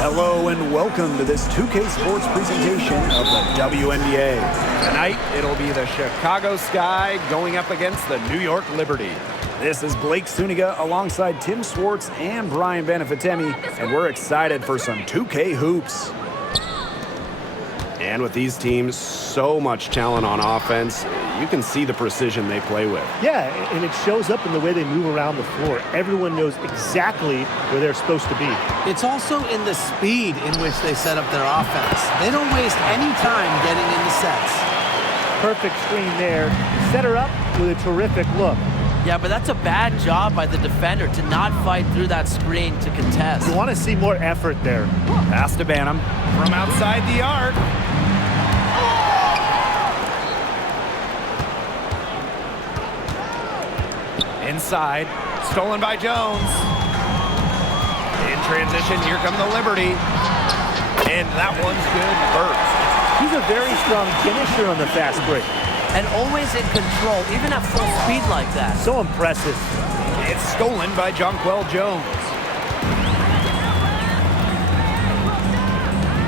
Hello and welcome to this 2K Sports presentation of the WNBA. Tonight, it'll be the Chicago Sky going up against the New York Liberty. This is Blake Suniga alongside Tim Swartz and Brian Benefitemi, and we're excited for some 2K hoops. And with these teams, so much talent on offense, you can see the precision they play with. Yeah, and it shows up in the way they move around the floor. Everyone knows exactly where they're supposed to be. It's also in the speed in which they set up their offense. They don't waste any time getting into sets. Perfect screen there. Set her up with a terrific look. Yeah, but that's a bad job by the defender to not fight through that screen to contest. You want to see more effort there. Pass to Banham from outside the arc. Inside, stolen by Jones. In transition, here come the Liberty. And that one's good first. He's a very strong finisher on the fast break. And always in control, even at full speed like that. So impressive. It's stolen by Jonquel Jones.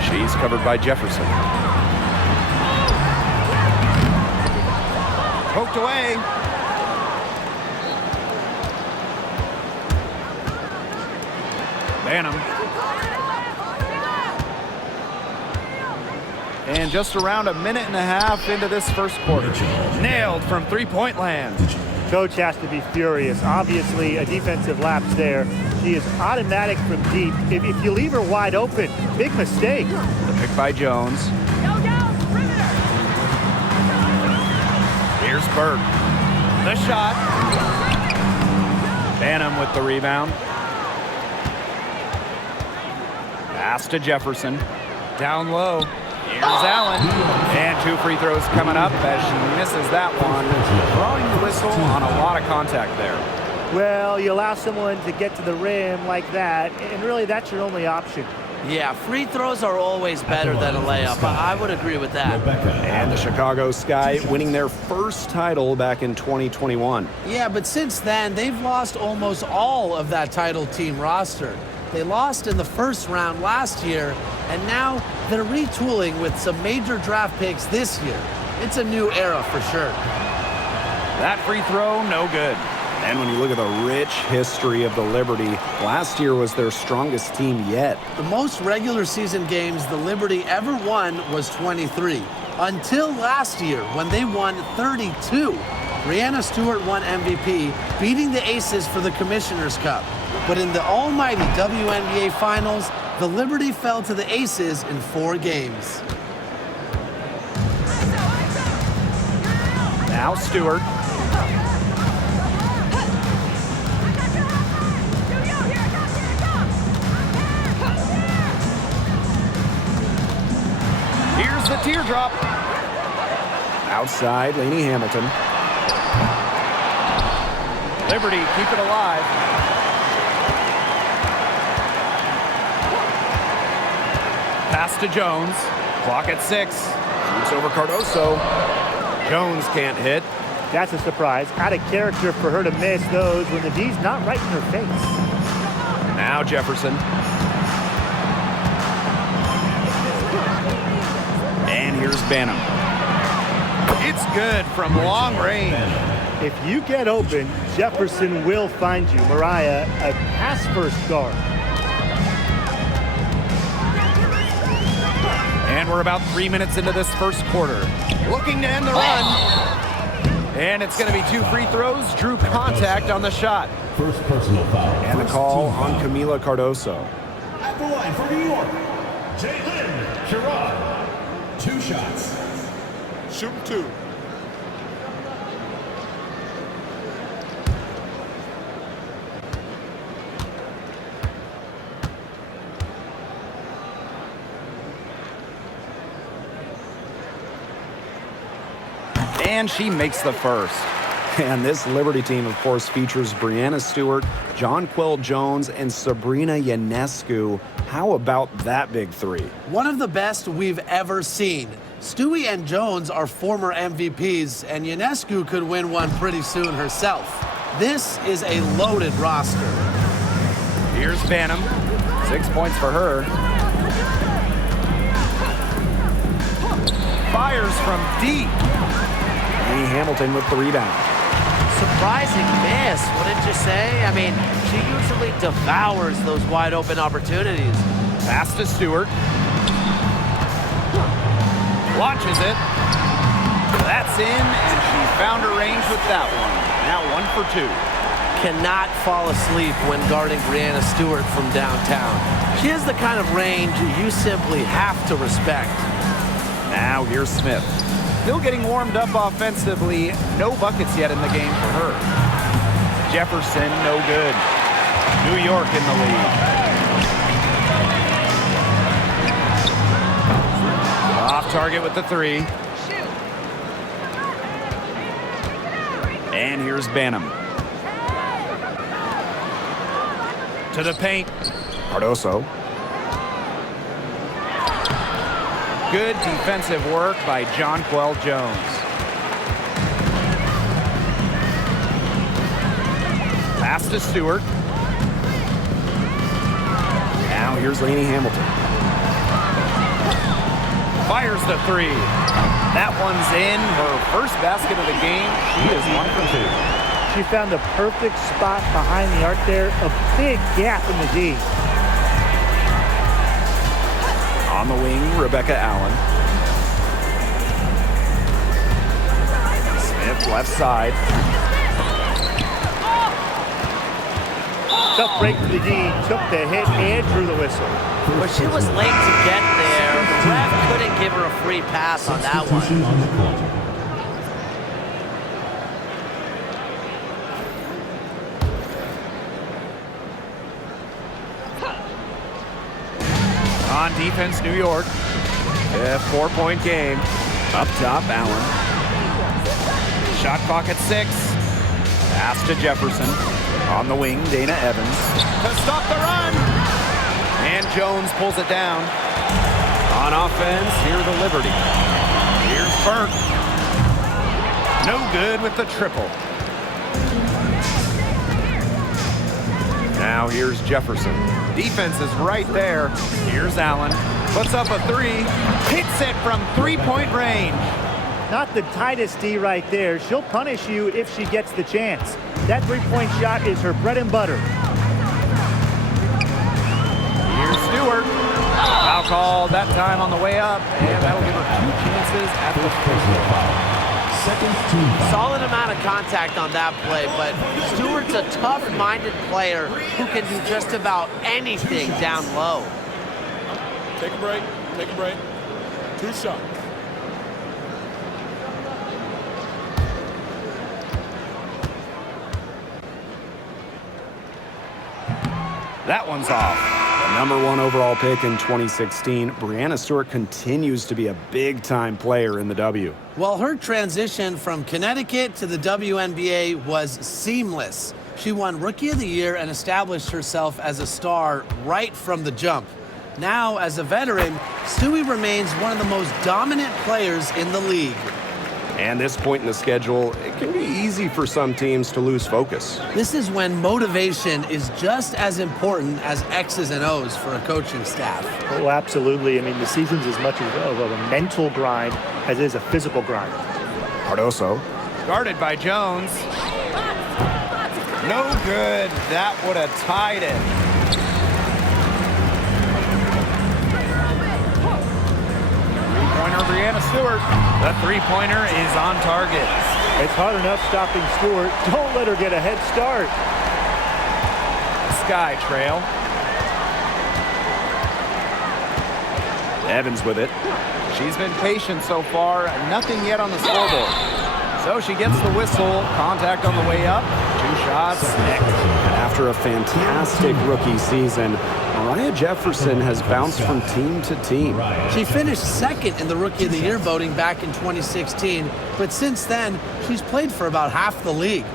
She's covered by Jefferson. Poked away. Banham. And just around a minute and a half into this first quarter. Nailed from three-point land. Coach has to be furious. Obviously, a defensive lapse there. She is automatic from deep. If you leave her wide open, big mistake. The pick by Jones. Here's Burke. The shot. Banham with the rebound. Pass to Jefferson. Down low. Here's Allen. And two free throws coming up as she misses that one. Throwing the whistle on a lot of contact there. Well, you allow someone to get to the rim like that, and really that's your only option. Yeah, free throws are always better than a layup. I would agree with that. And the Chicago Sky winning their first title back in 2021. Yeah, but since then, they've lost almost all of that title team roster. They lost in the first round last year, and now they're retooling with some major draft picks this year. It's a new era for sure. That free throw, no good. And when you look at the rich history of the Liberty, last year was their strongest team yet. The most regular season games the Liberty ever won was 23, until last year when they won 32. Breanna Stewart won MVP, beating the Aces for the Commissioner's Cup. But in the almighty WNBA Finals, the Liberty fell to the Aces in 4 games. Now Stewart. Here's the teardrop. Outside, Lainey Hamilton. Liberty, keep it alive. Pass to Jones. Clock at 6. Shoots over Cardoso. Jones can't hit. That's a surprise. Out of character for her to miss those when the D's not right in her face. Now Jefferson. And here's Banham. It's good from long range. If you get open, Jefferson will find you. Mariah, a pass-first guard. And we're about 3 minutes into this first quarter. Looking to end the run. And it's going to be 2 free throws. Drew contact on the shot. First personal foul. And the call on Camila Cardoso. At the line for New York, Jalen Sherrod. 2 shots. Shoot 2. And she makes the first. And this Liberty team, of course, features Breanna Stewart, Jonquel Jones, and Sabrina Ionescu. How about that big three? One of the best we've ever seen. Stewie and Jones are former MVPs, and Ionescu could win one pretty soon herself. This is a loaded roster. Here's Banham. 6 points for her. fires from deep. Lee Hamilton with the rebound. Surprising miss, wouldn't you say? I mean, she usually devours those wide open opportunities. Pass to Stewart. Launches it. That's in, and she found her range with that one. Now 1 for 2. Cannot fall asleep when guarding Brianna Stewart from downtown. She has the kind of range you simply have to respect. Now here's Smith. Still getting warmed up offensively. No buckets yet in the game for her. Jefferson, no good. New York in the lead. Off target with the 3. And here's Banham. To the paint. Cardoso. Good defensive work by Jonquel Jones. Pass to Stewart. Now here's Lainey Hamilton. Fires the 3. That one's in. Her first basket of the game. She is 1 for 2. She found the perfect spot behind the arc there. A big gap in the D. On the wing, Rebecca Allen. Smith left side. Tough break for the D. Took the hit and drew the whistle. But she was late to get there. The ref couldn't give her a free pass on that one. On defense, New York. A 4-point game. Up top, Allen. Shot clock at 6. Pass to Jefferson. On the wing, Dana Evans. To stop the run. And Jones pulls it down. On offense, here the Liberty. Here's Burke. No good with the triple. Now here's Jefferson. Defense is right there. Here's Allen. Puts up a 3. Hits it from 3-point range. Not the tightest D right there. She'll punish you if she gets the chance. That 3-point shot is her bread and butter. Here's Stewart. Foul called that time on the way up, and that'll give her 2 chances at the free throw. Solid amount of contact on that play, but Stewart's a tough-minded player who can do just about anything down low. Take a break. Take a break. 2 shots. That one's off. The #1 overall pick in 2016, Brianna Stewart continues to be a big-time player in the W. Well, her transition from Connecticut to the WNBA was seamless. She won Rookie of the Year and established herself as a star right from the jump. Now, as a veteran, Stewie remains one of the most dominant players in the league. And this point in the schedule, it can be easy for some teams to lose focus. This is when motivation is just as important as X's and O's for a coaching staff. Oh, absolutely. I mean, the season's as much of a mental grind as it is a physical grind. Cardoso. Guarded by Jones. No good. That would have tied it. Three-pointer, Brianna Stewart. The three-pointer is on target. It's hard enough stopping Stewart. Don't let her get a head start. Sky trail. Evans with it. She's been patient so far. Nothing yet on the scoreboard. So she gets the whistle. Contact on the way up. 2 shots. And after a fantastic rookie season, Mariah Jefferson has bounced from team to team. She finished second in the Rookie of the Year voting back in 2016, but since then, she's played for about half the league.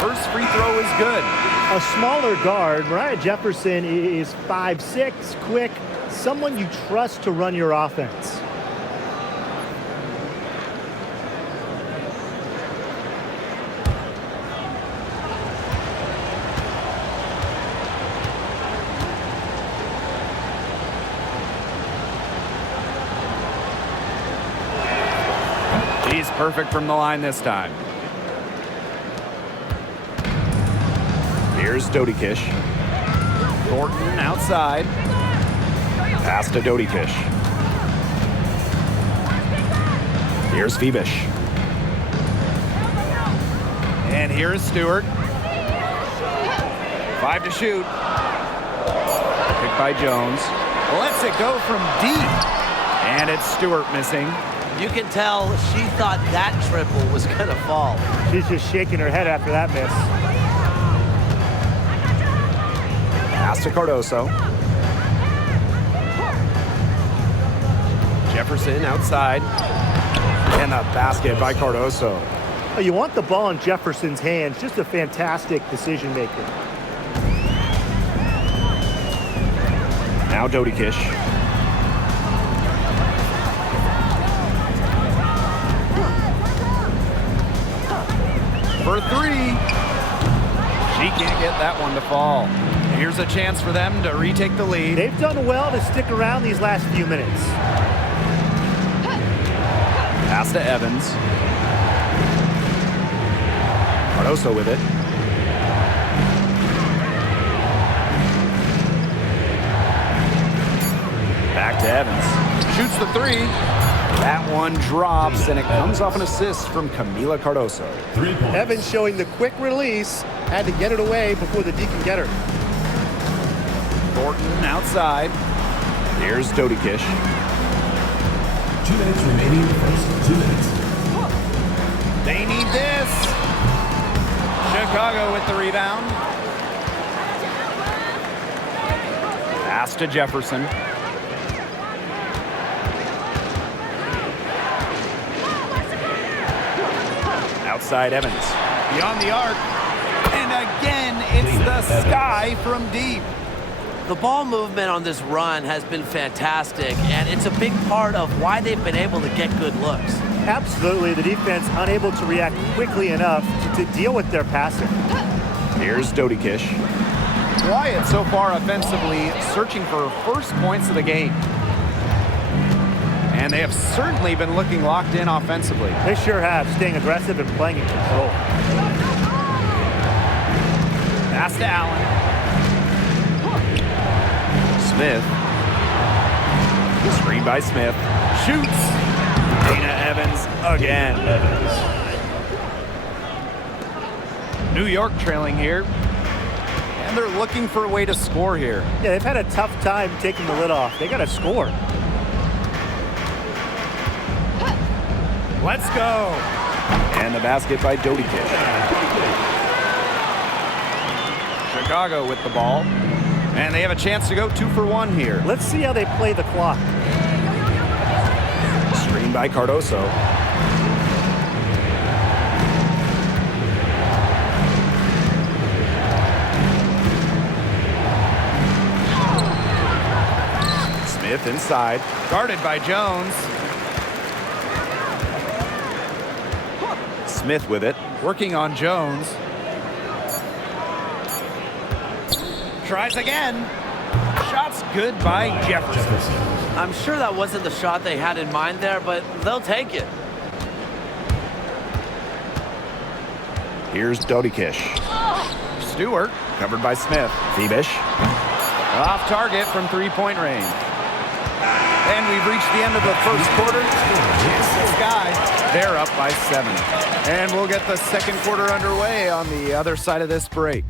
First free throw is good. A smaller guard, Mariah Jefferson is 5'6", quick, someone you trust to run your offense. He's perfect from the line this time. Here's Dodikish. Thornton outside. Pass to Dodikish. Here's Phoebish. And here's Stewart. 5 to shoot. Picked by Jones. Lets it go from deep. And it's Stewart missing. You can tell she thought that triple was going to fall. She's just shaking her head after that miss. Pass to Cardoso. Jefferson outside. And the basket by Cardoso. Oh, you want the ball in Jefferson's hands. Just a fantastic decision maker. Now Dodikish. For 3. She can't get that one to fall. Here's a chance for them to retake the lead. They've done well to stick around these last few minutes. Pass to Evans. Cardoso with it. Back to Evans. Shoots the 3. That one drops, and it comes off an assist from Camila Cardoso. 3 points. Evans showing the quick release. Had to get it away before the D can get her. Thornton outside. Here's Dodikish. 2 minutes remaining in the first. 2 minutes. They need this. Chicago with the rebound. Pass to Jefferson. Outside Evans. Beyond the arc. And again, it's the sky from deep. The ball movement on this run has been fantastic, and it's a big part of why they've been able to get good looks. Absolutely, the defense unable to react quickly enough to deal with their passing. Here's Dodikish. Quiet so far offensively, searching for first points of the game. And they have certainly been looking locked in offensively. They sure have, staying aggressive and playing in control. Pass to Allen. Smith. Screen by Smith. Shoots. Dana Evans again. New York trailing here. And they're looking for a way to score here. Yeah, they've had a tough time taking the lid off. They got to score. Let's go. And the basket by Dodikish. Chicago with the ball. And they have a chance to go 2 for 1 here. Let's see how they play the clock. Screen by Cardoso. Smith inside. Guarded by Jones. Smith with it. Working on Jones. Tries again. Shot's good by Jefferson. I'm sure that wasn't the shot they had in mind there, but they'll take it. Here's Dodikish. Stewart, covered by Smith. Phoebish. Off target from three-point range. And we've reached the end of the first quarter. It's the Sky. They're up by 7. And we'll get the second quarter underway on the other side of this break.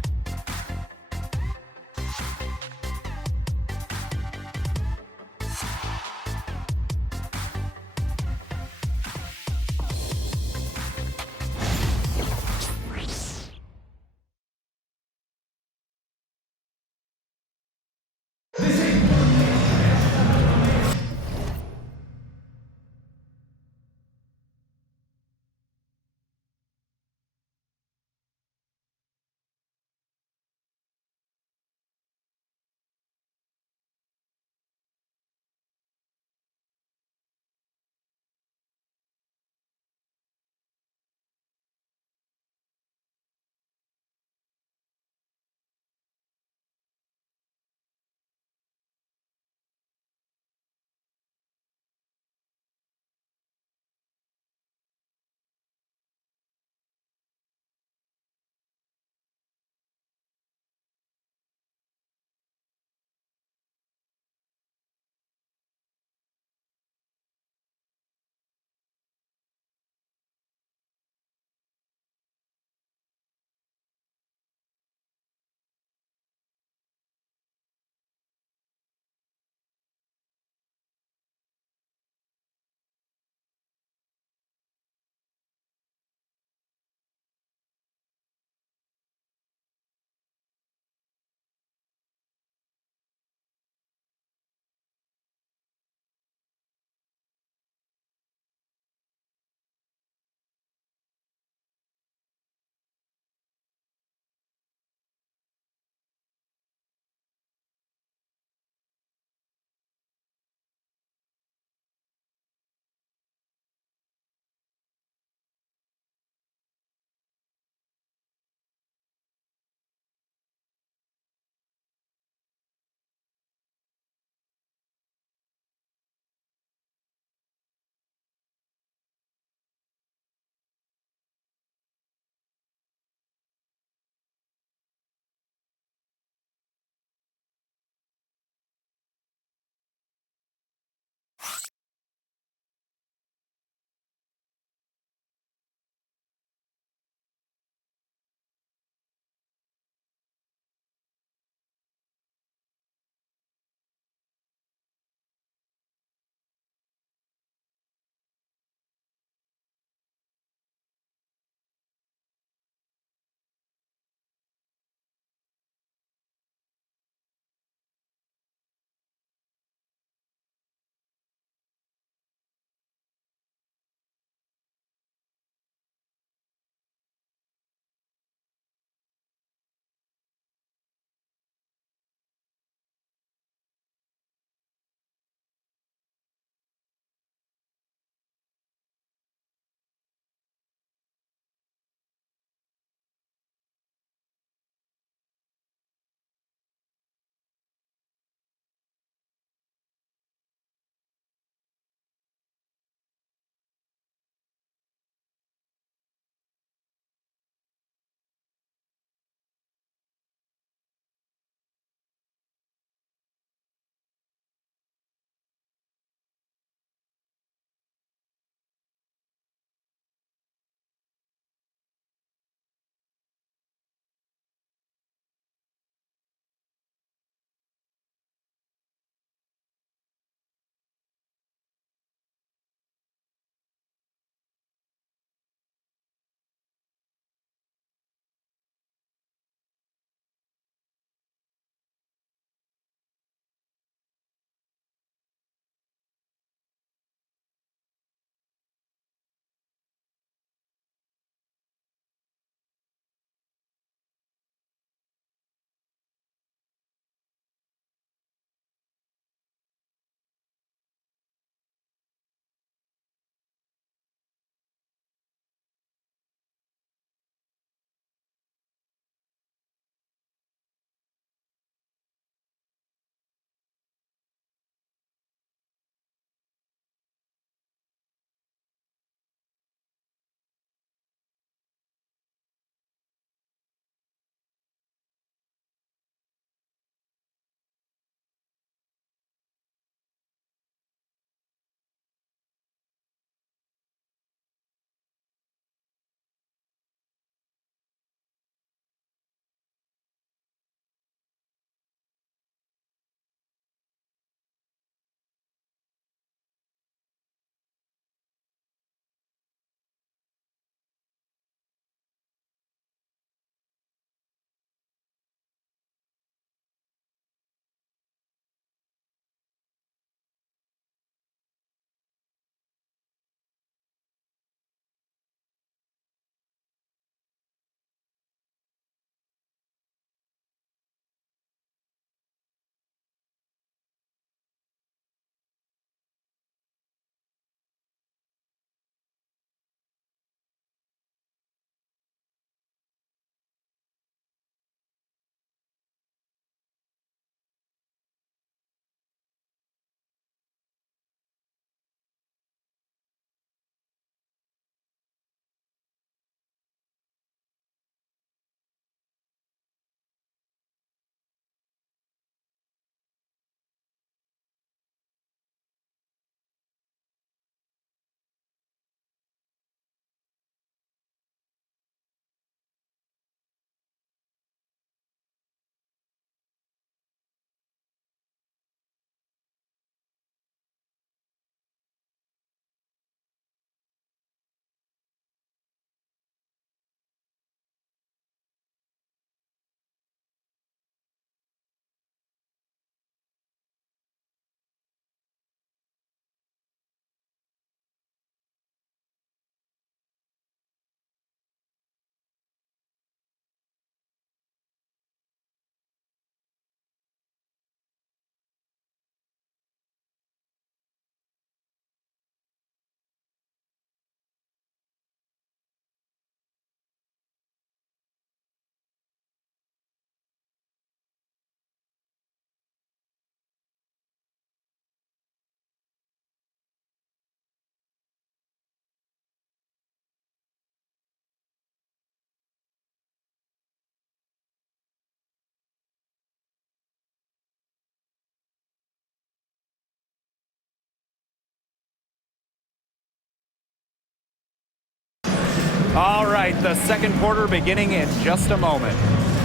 All right, the second quarter beginning in just a moment.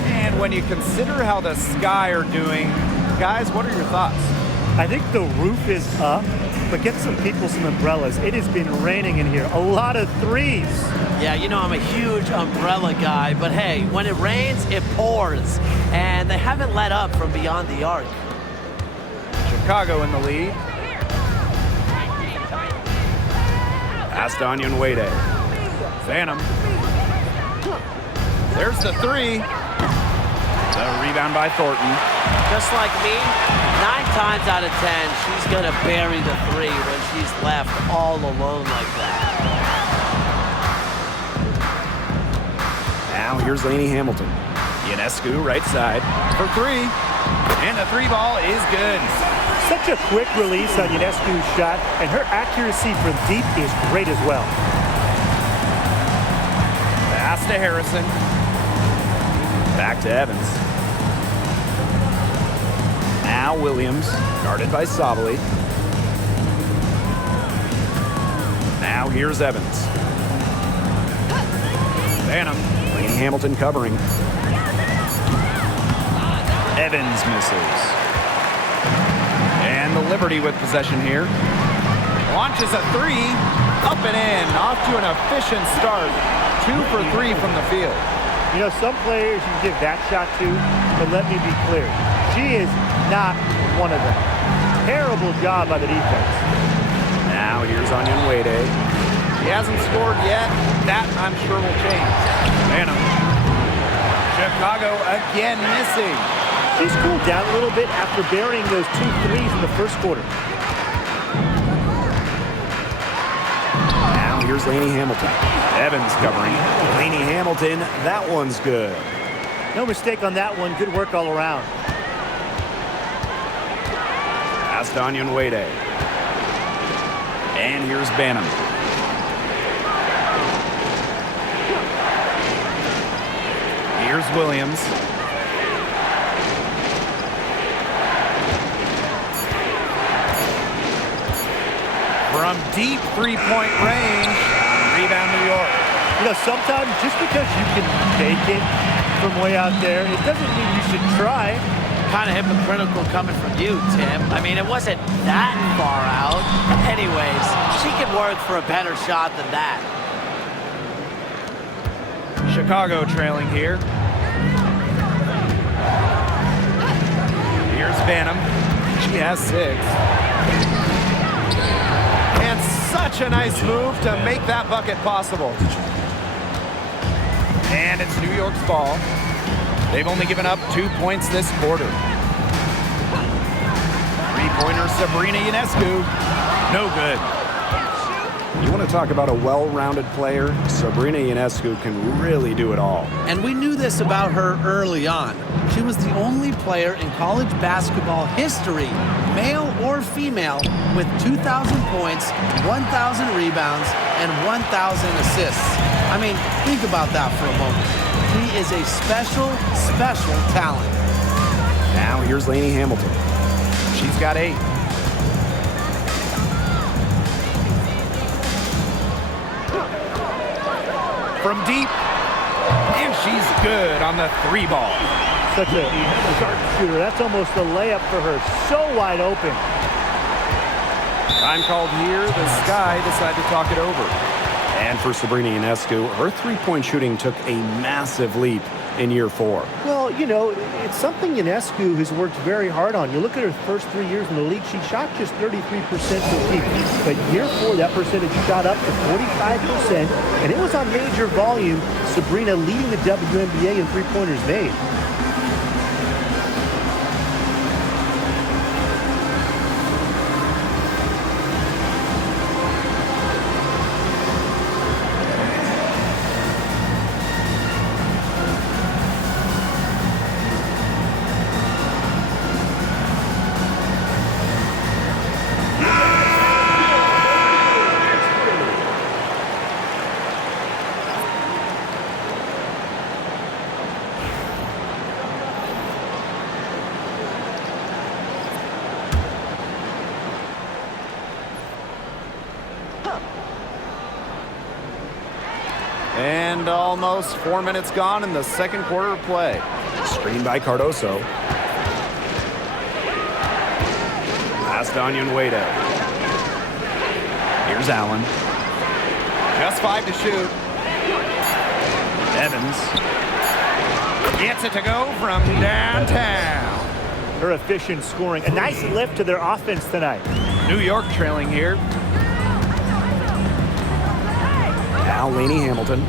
And when you consider how the Sky are doing, guys, what are your thoughts? I think the roof is up, but get some people some umbrellas. It has been raining in here. A lot of threes. Yeah, you know I'm a huge umbrella guy, but hey, when it rains, it pours. And they haven't let up from beyond the arc. Chicago in the lead. Pass to Wnba. Phantom. There's the three. The rebound by Thornton. Just like me, 9 times out of 10, she's going to bury the three when she's left all alone like that. Now here's Lainey Hamilton. Ionescu right side for three. And the three ball is good. Such a quick release on Ionescu's shot, and her accuracy from deep is great as well. Pass to Harrison. Back to Evans. Now Williams, guarded by Sabali. Now here's Evans. Phantom. Lainey Hamilton covering. Evans misses. And the Liberty with possession here. Launches a three. Up and in. Off to an efficient start. 2 for 3 from the field. You know, some players you can give that shot to, but let me be clear. She is not one of them. Terrible job by the defense. Now here's Wnba. She hasn't scored yet. That, I'm sure, will change. Phantom. Chicago again missing. She's cooled down a little bit after burying those 2 threes in the first quarter. Now here's Lainey Hamilton. Evans covering. Lainey Hamilton, that one's good. No mistake on that one. Good work all around. Pass to Wnba. And here's Banham. Here's Williams. From deep three-point range, rebound New York. You know, sometimes just because you can make it from way out there, it doesn't mean you should try. Kind of hypocritical coming from you, Tim. I mean, it wasn't that far out. Anyways, she can work for a better shot than that. Chicago trailing here. Here's Banham. She has 6. And such a nice move to make that bucket possible. And it's New York's ball. They've only given up 2 points this quarter. Three-pointer Sabrina Ionescu. No good. You want to talk about a well-rounded player? Sabrina Ionescu can really do it all. And we knew this about her early on. She was the only player in college basketball history, male or female, with 2,000 points, 1,000 rebounds, and 1,000 assists. I mean, think about that for a moment. She is a special, special talent. Now here's Lainey Hamilton. She's got 8. From deep, and she's good on the 3 ball. Such a sharp shooter. That's almost a layup for her. So wide open. Time called here. The Sky decide to talk it over. And for Sabrina Ionescu, her three-point shooting took a massive leap in year 4. Well, you know, it's something Ionescu has worked very hard on. You look at her first 3 years in the league, she shot just 33% from deep. But year 4, that percentage shot up to 45%, and it was on major volume. Sabrina leading the WNBA in three-pointers made. And almost 4 minutes gone in the second quarter of play. Screen by Cardoso. Pass to Wnba. Here's Allen. Just 5 to shoot. Evans gets it to go from downtown. They're efficient scoring. A nice lift to their offense tonight. New York trailing here. Now Laney Hamilton.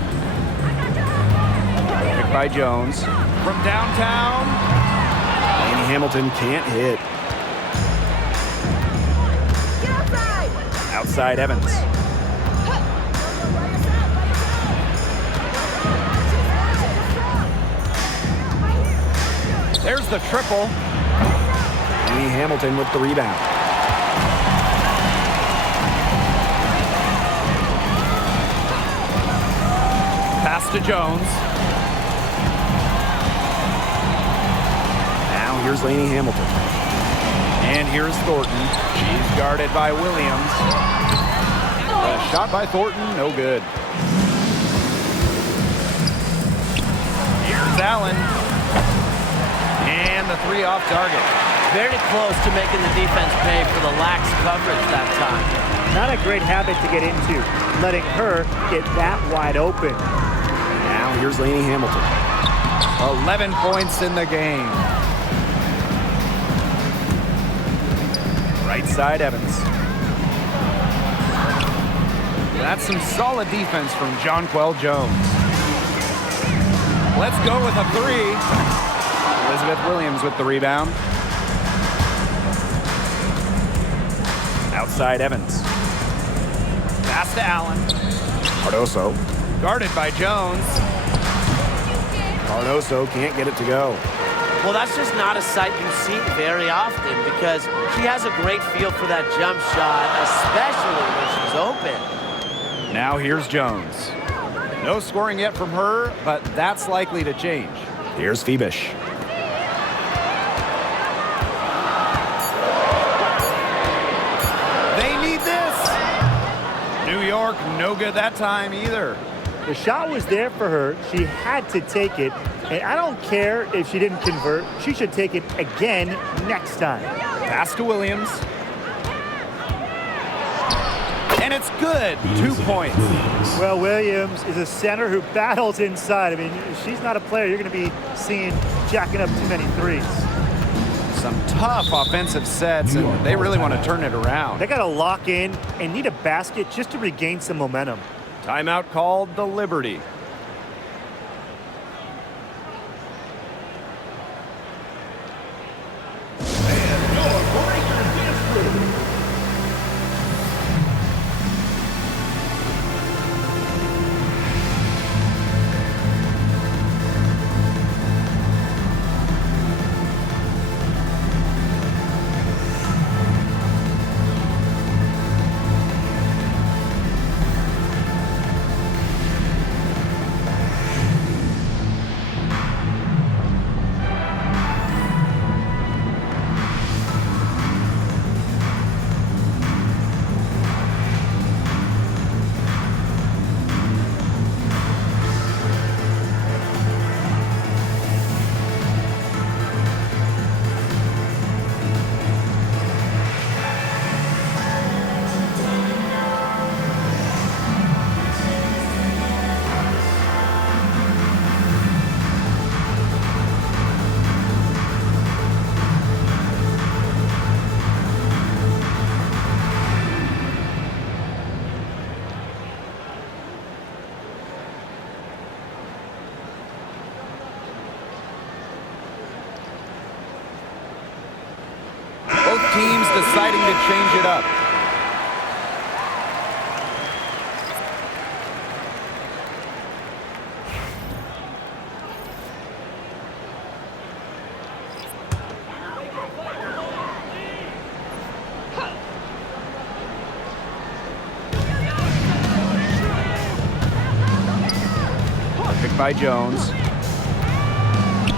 Picked by Jones. From downtown. Laney Hamilton can't hit. Outside Evans. There's the triple. Laney Hamilton with the rebound. Pass to Jones. Now here's Laney Hamilton. And here's Thornton. She's guarded by Williams. A shot by Thornton, no good. Here's Allen. And the 3 off target. Very close to making the defense pay for the lax coverage that time. Not a great habit to get into, letting her get that wide open. Now here's Laney Hamilton. 11 points in the game. Right side Evans. That's some solid defense from Jonquel Jones. Let's go with a 3. Elizabeth Williams with the rebound. Outside Evans. Pass to Allen. Cardoso. Guarded by Jones. Cardoso can't get it to go. Well, that's just not a sight you see very often because she has a great feel for that jump shot, especially when she's open. Now here's Jones. No scoring yet from her, but that's likely to change. Here's Phoebish. They need this. New York, no good that time either. The shot was there for her. She had to take it. And I don't care if she didn't convert. She should take it again next time. Pass to Williams. And it's good. 2 points. Well, Williams is a center who battles inside. I mean, if she's not a player you're going to be seeing jacking up too many threes. Some tough offensive sets, and they really want to turn it around. They got to lock in and need a basket just to regain some momentum. Timeout called the Liberty. Both teams deciding to change it up. Picked by Jones.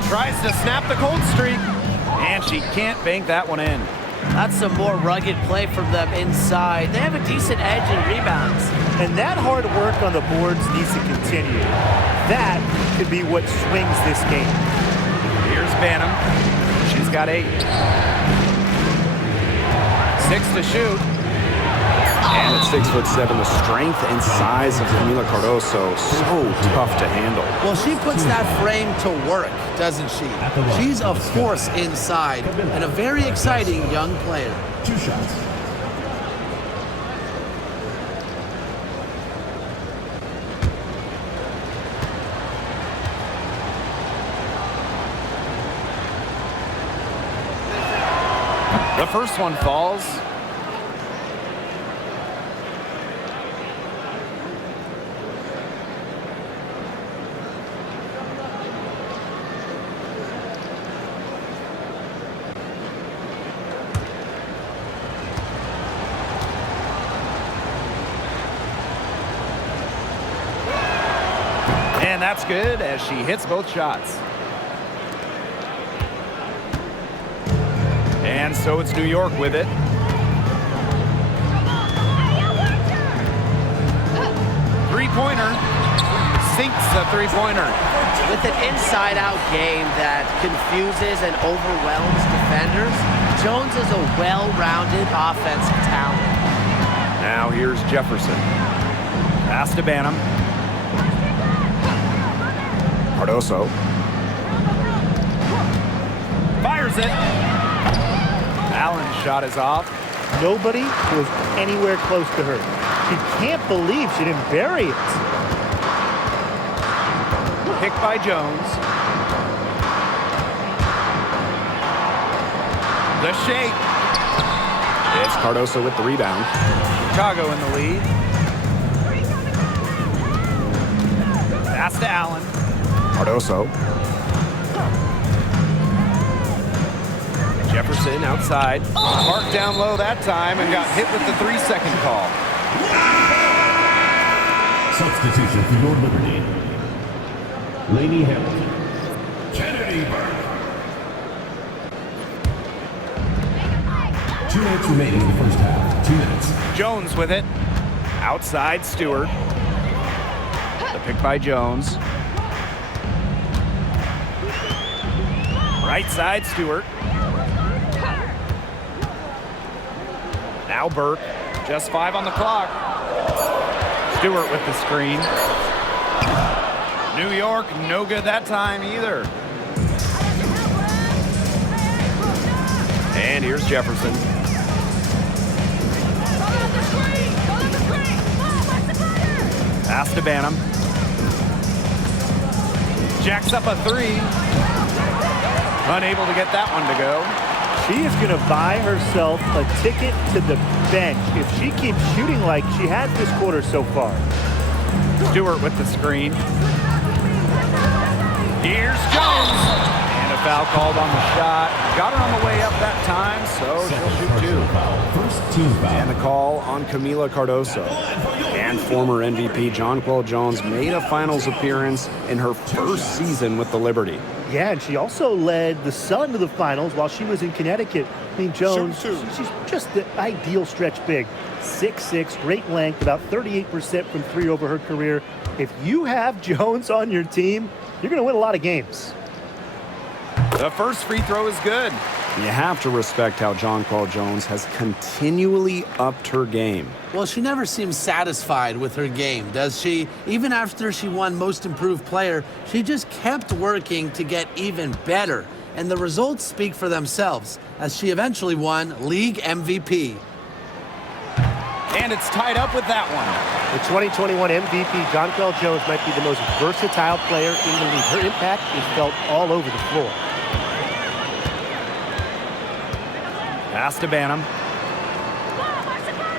Tries to snap the cold streak, and she can't bank that one in. That's some more rugged play from them inside. They have a decent edge in rebounds. And that hard work on the boards needs to continue. That could be what swings this game. Here's Banham. She's got 8. 6 to shoot. And at 6'7", the strength and size of Camila Cardoso, so tough to handle. Well, she puts that frame to work, doesn't she? She's a force inside and a very exciting young player. 2 shots. The first one falls. And that's good as she hits both shots. And so it's New York with it. Three-pointer. Sinks the three-pointer. With an inside-out game that confuses and overwhelms defenders, Jones is a well-rounded offensive talent. Now here's Jefferson. Pass to Banham. Cardoso. Fires it. Allen's shot is off. Nobody was anywhere close to her. She can't believe she didn't bury it. Picked by Jones. The shake. It's Cardoso with the rebound. Chicago in the lead. Pass to Allen. Cardoso. Jefferson outside. Marked down low that time and got hit with the 3-second call. Substitution for your Liberty. Laney Hamilton. Kennedy Burke. 2 minutes remaining in the first half. 2 minutes. Jones with it. Outside Stewart. The pick by Jones. Right side Stewart. Now Burke. Just 5 on the clock. Stewart with the screen. New York, no good that time either. And here's Jefferson. Pass to Banham. Jacks up a 3. Unable to get that one to go. She is going to buy herself a ticket to the bench if she keeps shooting like she has this quarter so far. Stewart with the screen. Here's Jones. And a foul called on the shot. Got her on the way up that time, so she'll shoot 2. First team foul. And the call on Camila Cardoso. And former MVP Jonquel Jones made a finals appearance in her first season with the Liberty. Yeah, and she also led the Sun to the finals while she was in Connecticut. I mean, Jones, she's just the ideal stretch big. 6'6", great length, about 38% from 3 over her career. If you have Jones on your team, you're going to win a lot of games. The first free throw is good. You have to respect how Jonquel Jones has continually upped her game. Well, she never seems satisfied with her game, does she? Even after she won Most Improved Player, she just kept working to get even better. And the results speak for themselves, as she eventually won League MVP. And it's tied up with that one. The 2021 MVP, Jonquel Jones, might be the most versatile player in the league. Her impact is felt all over the floor. Pass to Banham.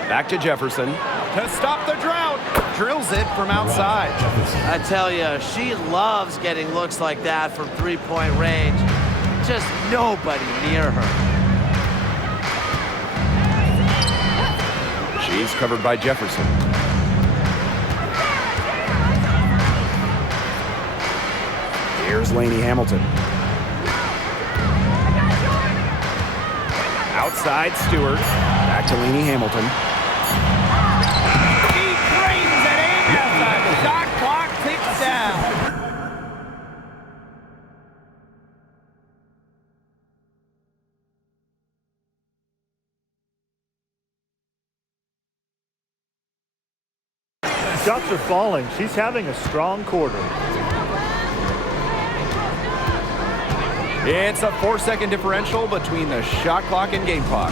Back to Jefferson. To stop the drought. Drills it from outside. I tell you, she loves getting looks like that from three-point range. Just nobody near her. She's covered by Jefferson. Here's Laney Hamilton. side, Stewart. Back to Lainey Hamilton. He brings it in as the shot clock ticks down. Shots are falling. She's having a strong quarter. It's a 4-second differential between the shot clock and game clock.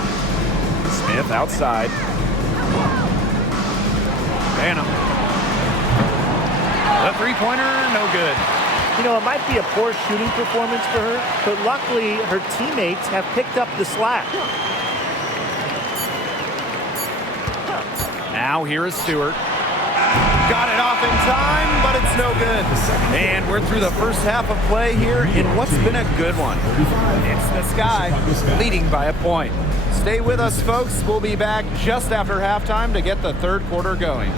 Smith outside. Banham. The three-pointer, no good. You know, it might be a poor shooting performance for her, but luckily her teammates have picked up the slack. Now here is Stewart. Got it off in time, but it's no good. And we're through the first half of play here in what's been a good one. It's the Sky leading by a point. Stay with us, folks. We'll be back just after halftime to get the third quarter going.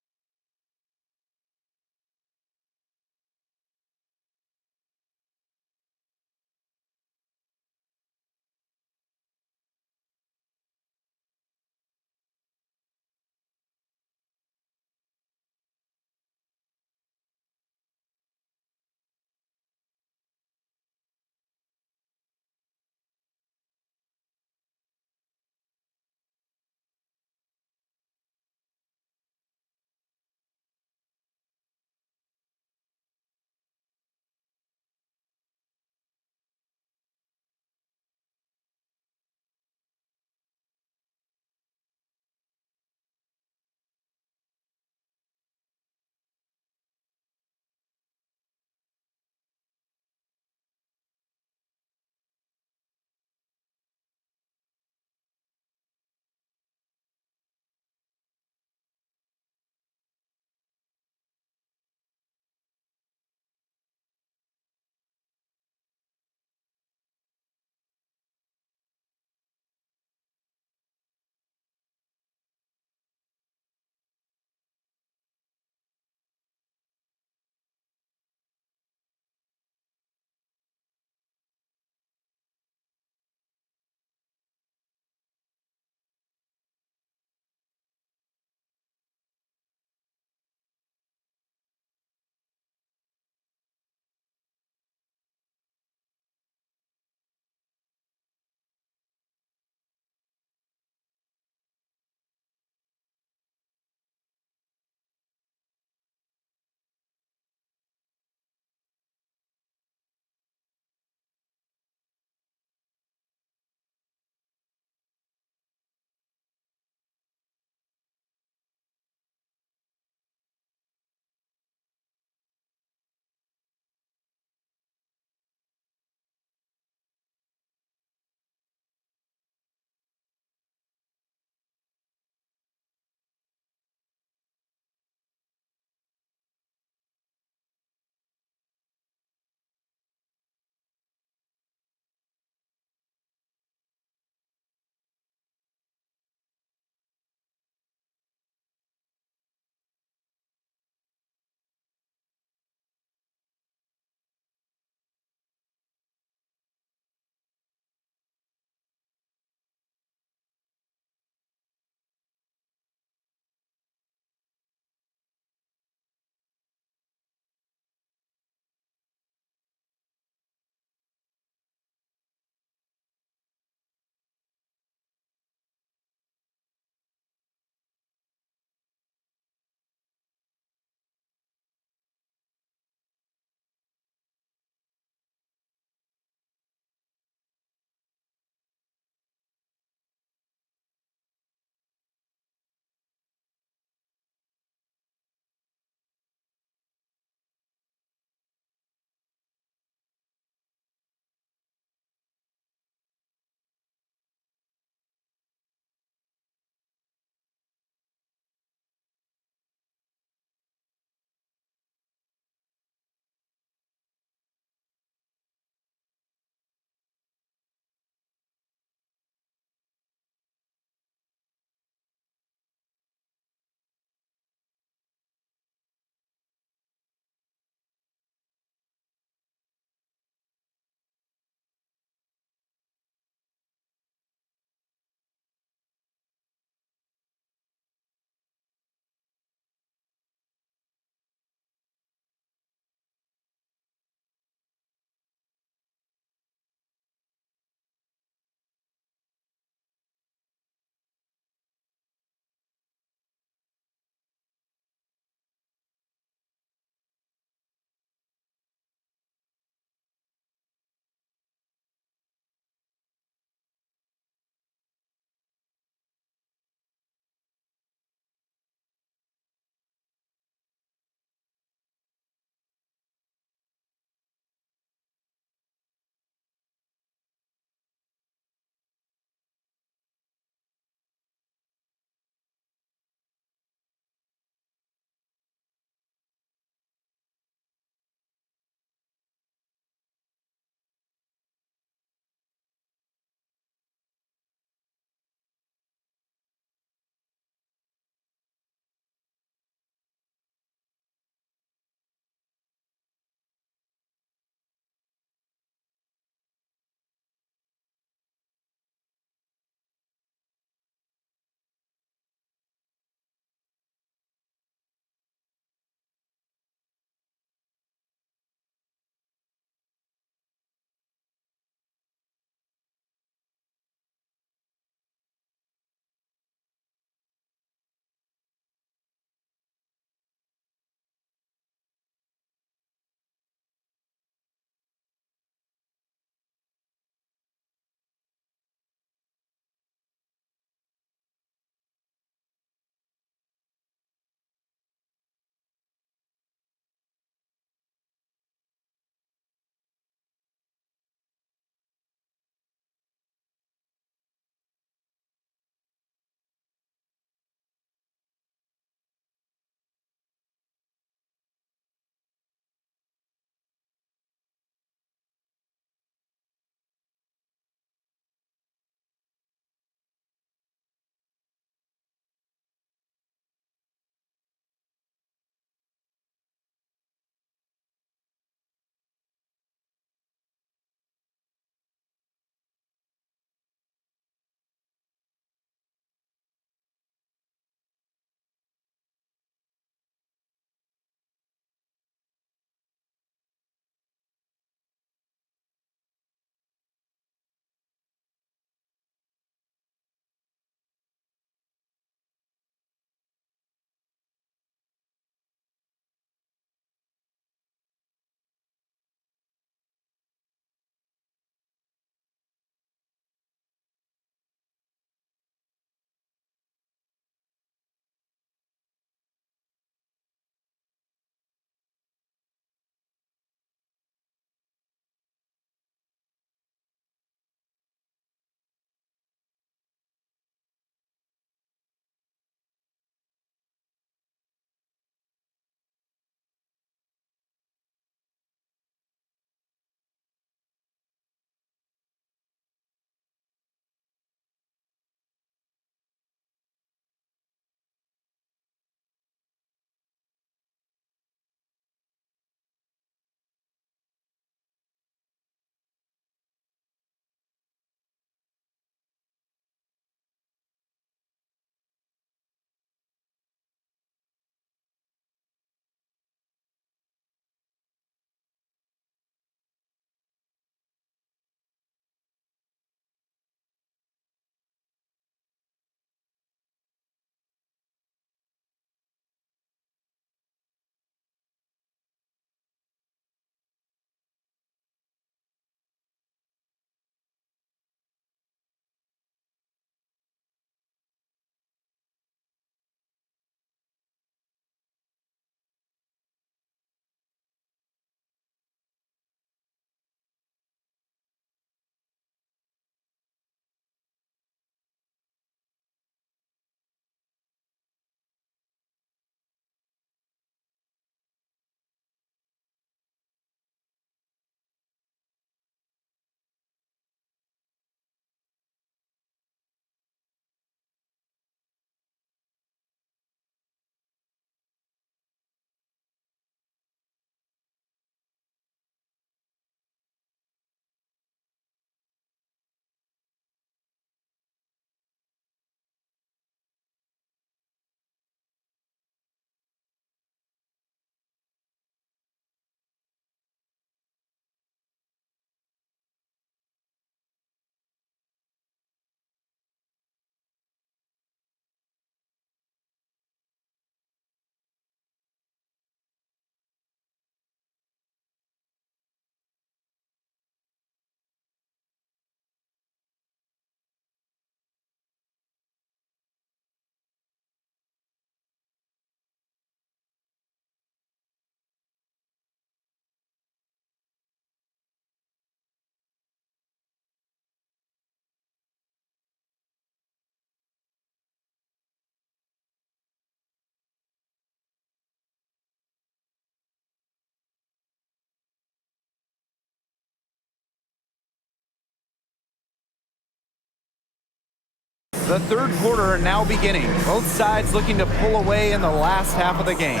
The third quarter now beginning. Both sides looking to pull away in the last half of the game.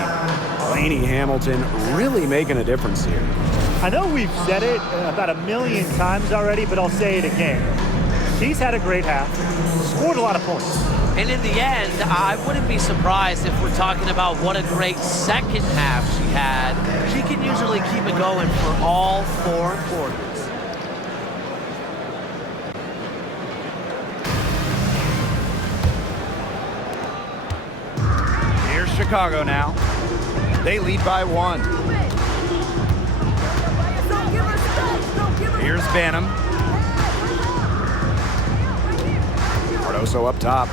Laney Hamilton really making a difference here. I know we've said it about 1,000,000 times already, but I'll say it again. She's had a great half, scored a lot of points. And in the end, I wouldn't be surprised if we're talking about what a great second half she had. She can usually keep it going for all 4 quarters. Here's Chicago now. They lead by 1. Here's Banham. Cardoso up top.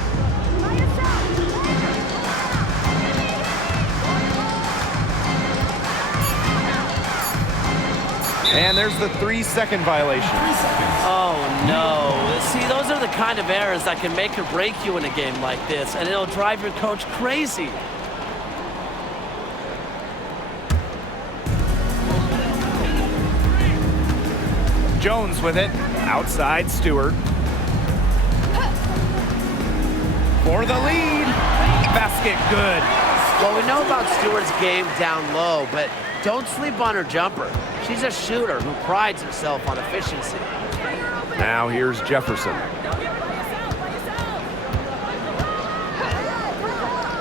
And there's the 3-second violation. Oh, no. See, those are the kind of errors that can make or break you in a game like this, and it'll drive your coach crazy. Jones with it. Outside Stewart. For the lead. Basket good. Well, we know about Stewart's game down low, but don't sleep on her jumper. She's a shooter who prides herself on efficiency. Now here's Jefferson.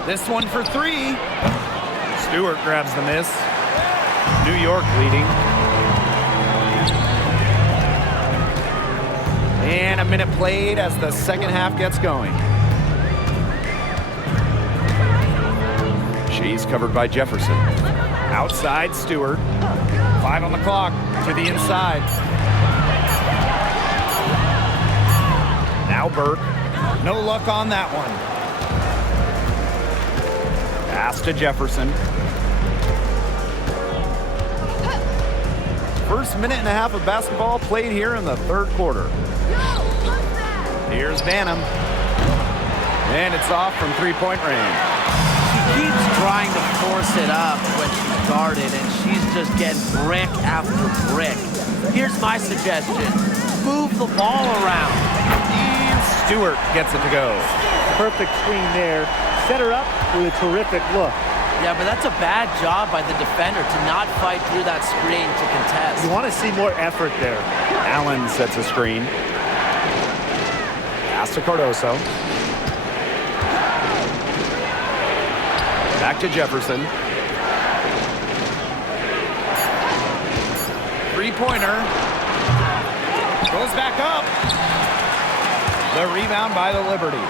This one for 3. Stewart grabs the miss. New York leading. And a minute played as the second half gets going. She's covered by Jefferson. Outside Stewart. 5 on the clock to the inside. Now Burke. No luck on that one. Pass to Jefferson. First minute and a half of basketball played here in the third quarter. Here's Banham. And it's off from 3-point range. She keeps trying to force it up when she's guarded, and she's just getting brick after brick. Here's my suggestion. Move the ball around. And Stewart gets it to go. Perfect screen there. Set her up with a terrific look. Yeah, but that's a bad job by the defender to not fight through that screen to contest. You want to see more effort there. Allen sets a screen. Pass to Cardoso. Back to Jefferson. 3-pointer. Goes back up. The rebound by the Liberty.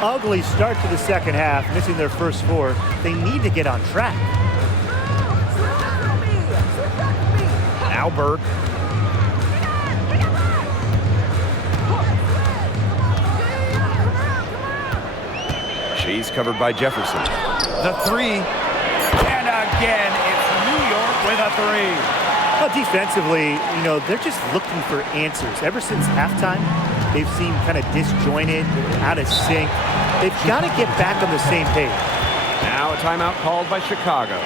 Ugly start to the second half, missing their first 4. They need to get on track. Now Burke. She's covered by Jefferson. The 3. And again, it's New York with a 3. Well, defensively, they're just looking for answers. Ever since halftime, they've seemed kind of disjointed, out of sync. They've got to get back on the same page. Now a timeout called by Chicago.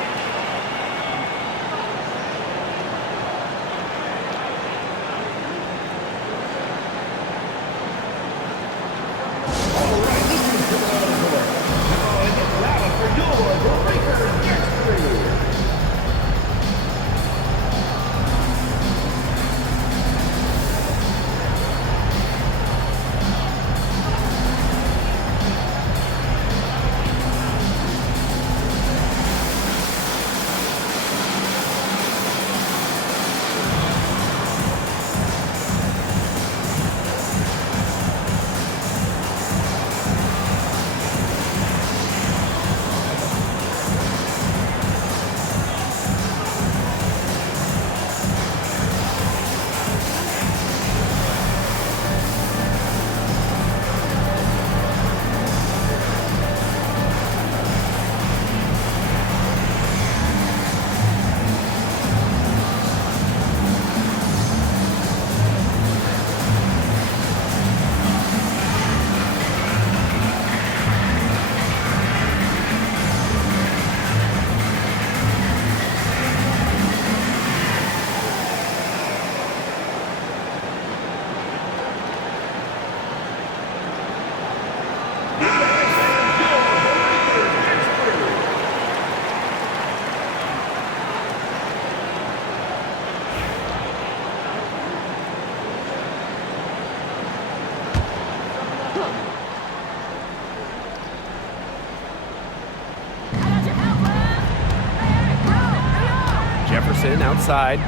Jefferson outside.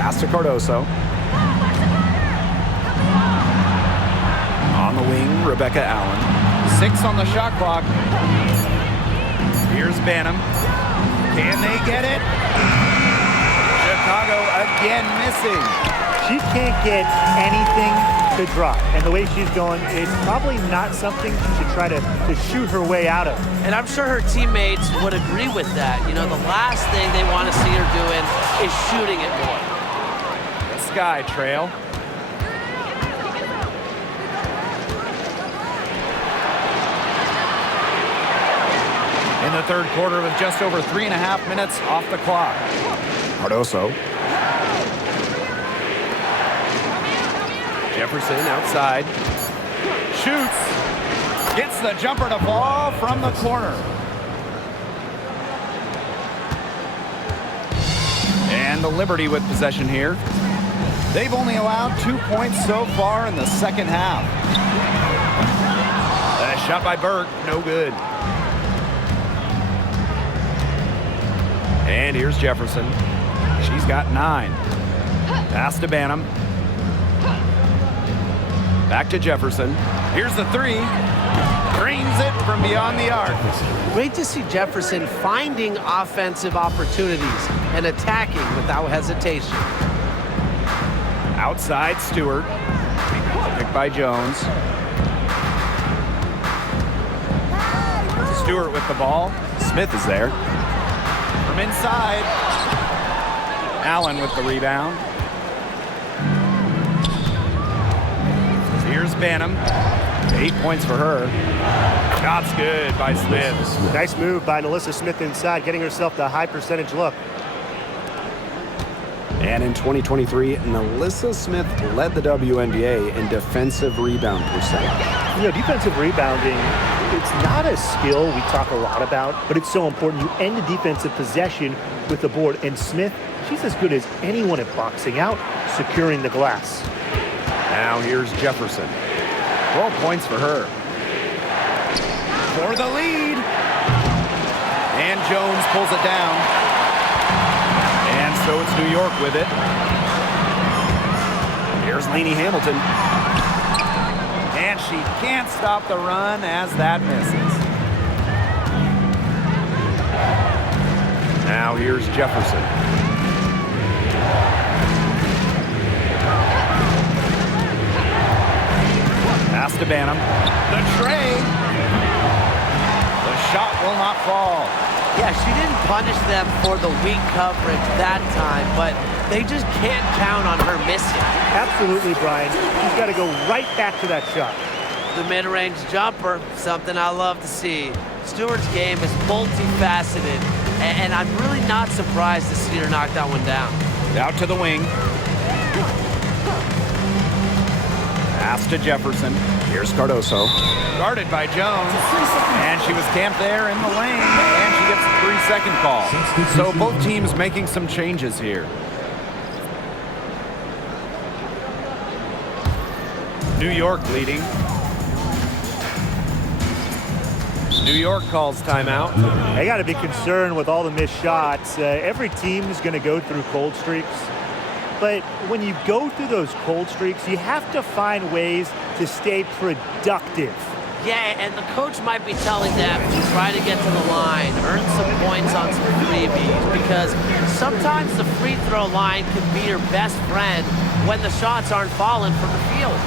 Pass to Cardoso. On the wing, Rebecca Allen. 6 on the shot clock. Here's Banham. Can they get it? Chicago again missing. She can't get anything to drop. And the way she's going, it's probably not something she should try to shoot her way out of. And I'm sure her teammates would agree with that. You know, the last thing they want to see her doing is shooting it more. The Sky trail. In the third quarter with just over 3.5 minutes off the clock. Cardoso. Jefferson outside. Shoots. Gets the jumper to fall from the corner. And the Liberty with possession here. They've only allowed 2 points so far in the second half. A shot by Burke, no good. And here's Jefferson. She's got 9. Pass to Banham. Back to Jefferson. Here's the 3. Drains it from beyond the arc. Great to see Jefferson finding offensive opportunities and attacking without hesitation. Outside Stewart. Picked by Jones. Stewart with the ball. Smith is there. From inside. Allen with the rebound. Here's Banham. 8 points for her. Shot's good by Smith. Nice move by Nalissa Smith inside, getting herself the high percentage look. And in 2023, Nalissa Smith led the WNBA in defensive rebound percentage. You know, defensive rebounding, it's not a skill we talk a lot about, but it's so important. You end the defensive possession with the board. And Smith, she's as good as anyone at boxing out, securing the glass. Now here's Jefferson. 12 points for her. For the lead. And Jones pulls it down. And so it's New York with it. Here's Lainey Hamilton. And she can't stop the run as that misses. Now here's Jefferson. Pass to Banham. The tray. The shot will not fall. Yeah, she didn't punish them for the weak coverage that time, but they just can't count on her missing. Absolutely, Brian. She's got to go right back to that shot. The mid-range jumper, something I love to see. Stewart's game is multifaceted, and I'm really not surprised to see her knock that one down. Out to the wing. Pass to Jefferson. Here's Cardoso. Guarded by Jones. And she was camped there in the lane. And she gets a 3-second call. So both teams making some changes here. New York leading. New York calls timeout. They got to be concerned with all the missed shots. Every team is going to go through cold streaks. But when you go through those cold streaks, you have to find ways to stay productive. Yeah, and the coach might be telling them to try to get to the line, earn some points on some freebies, because sometimes the free throw line can be your best friend when the shots aren't falling from the field.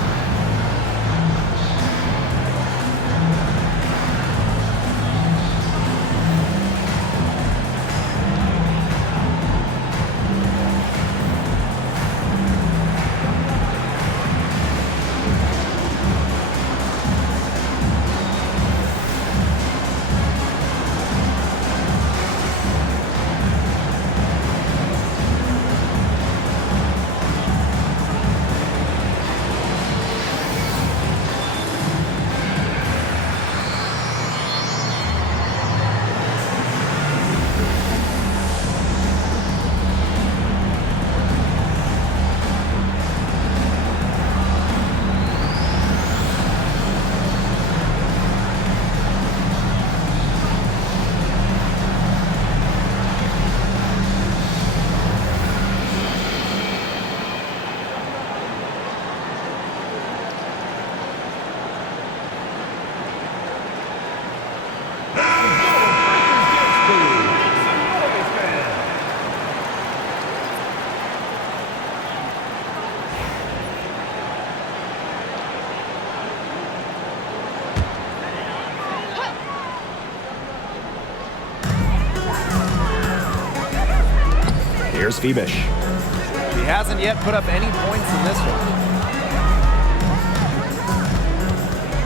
Here's Phoebish. He hasn't yet put up any points in this one.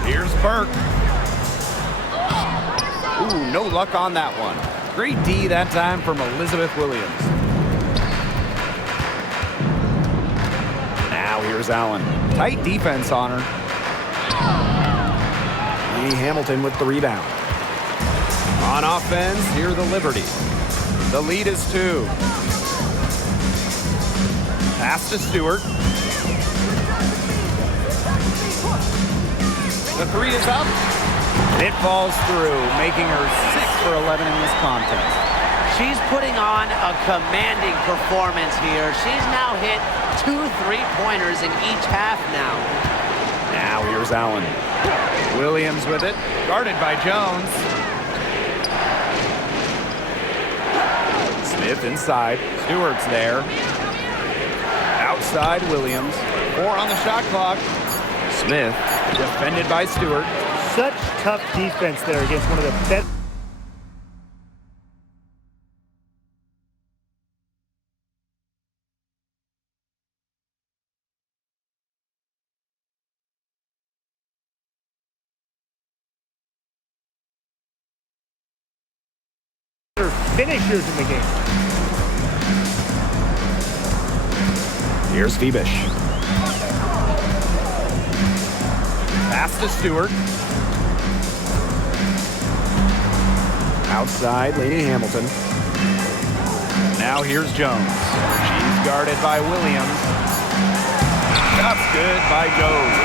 Here's Burke. Ooh, no luck on that one. Great D that time from Elizabeth Williams. Now here's Allen. Tight defense on her. Lee Hamilton with the rebound. On offense, here the Liberty. The lead is 2. Pass to Stewart. The 3 is up. It falls through, making her 6 for 11 in this contest. She's putting on a commanding performance here. She's now hit 2 3-pointers in each half now. Now here's Allen. Williams with it, guarded by Jones. Smith inside. Stewart's there. Outside Williams. 4 on the shot clock. Smith defended by Stewart. Such tough defense there against one of the best. Finishers in the game. Here's Phoebish. Pass to Stewart. Outside, Lady Hamilton. Now here's Jones. She's guarded by Williams. That's good by Jones.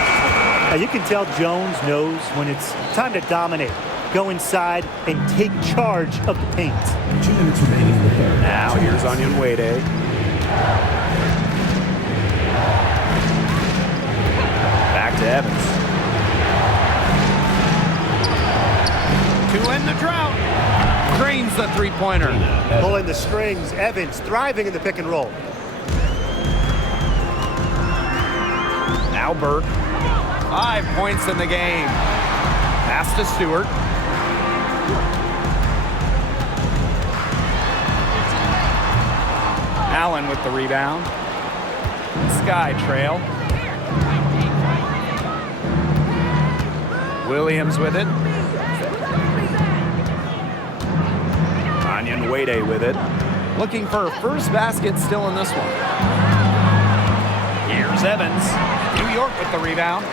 Now you can tell Jones knows when it's time to dominate. Go inside and take charge of the paint. 2 minutes remaining in the third. Now here's Wnba. Back to Evans. To end the drought. Drains the 3-pointer. Pulling the strings. Evans thriving in the pick and roll. Now Burke. 5 points in the game. Pass to Stewart. Allen with the rebound. Sky trail. Williams with it. Wnba with it. Looking for her first basket still in this one. Here's Evans. New York with the rebound.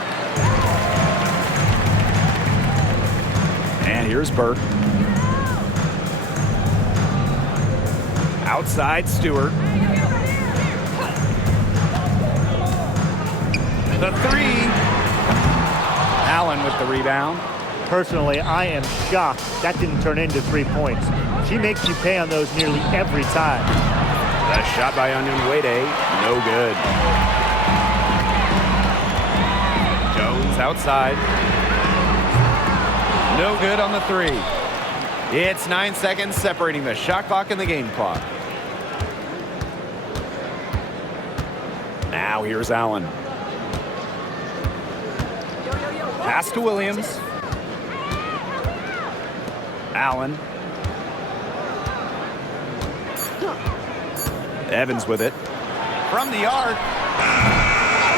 And here's Burke. Outside Stewart. The 3. Allen with the rebound. Personally, I am shocked that didn't turn into 3 points. She makes you pay on those nearly every time. That shot by Wnba, no good. Jones outside. No good on the 3. It's 9 seconds separating the shot clock and the game clock. Now here's Allen. Pass to Williams. Allen. Evans with it. From the arc.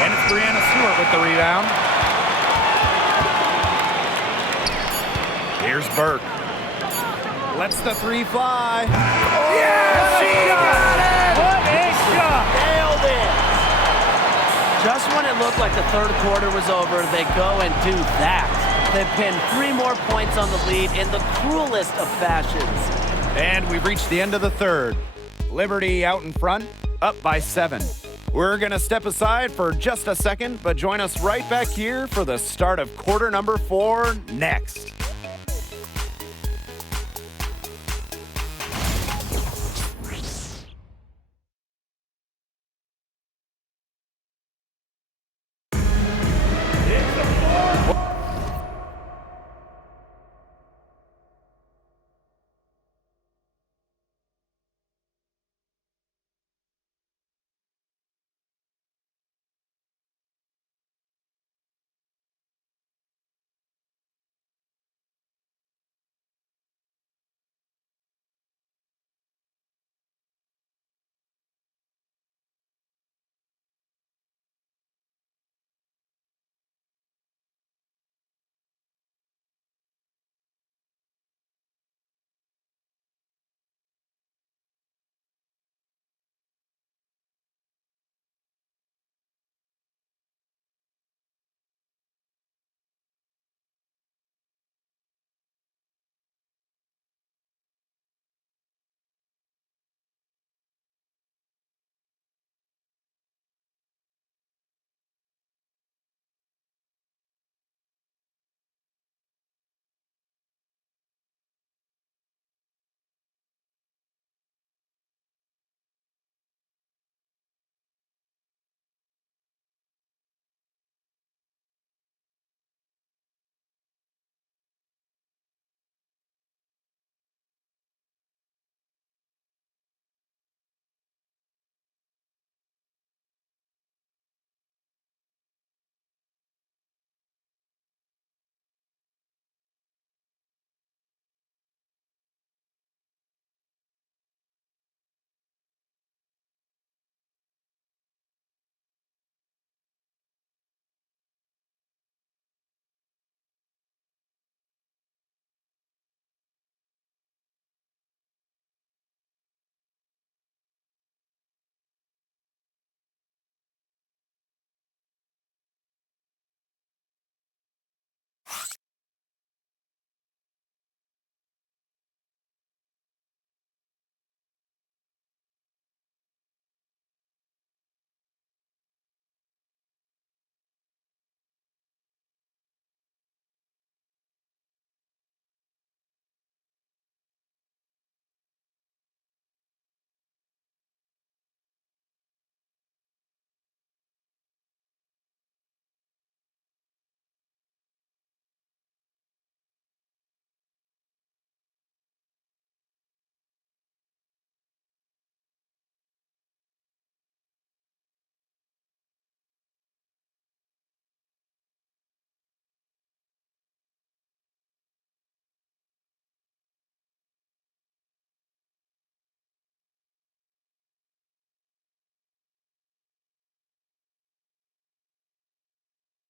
And it's Brianna Stewart with the rebound. Here's Burke. Lets the 3 fly. Oh, yeah, she got it! What a shot! Nailed it! Just when it looked like the third quarter was over, they go and do that. They pin 3 more points on the lead in the cruelest of fashions. And we've reached the end of the third. Liberty out in front, up by 7. We're going to step aside for just a second, but join us right back here for the start of quarter number 4 next.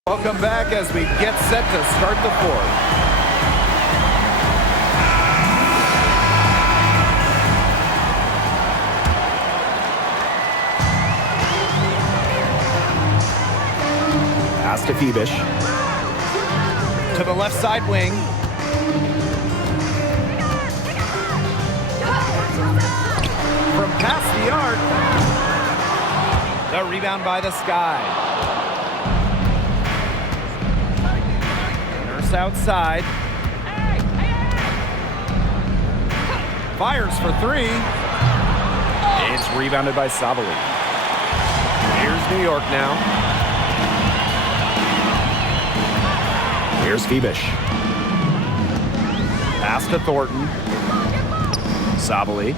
Welcome back as we get set to start the fourth. Pass to Phoebish. To the left side wing. From past the arc. The rebound by the Sky. Nurse outside. Fires for three. It's rebounded by Savali. Here's New York now. Here's Phoebish. Pass to Thornton. Savali.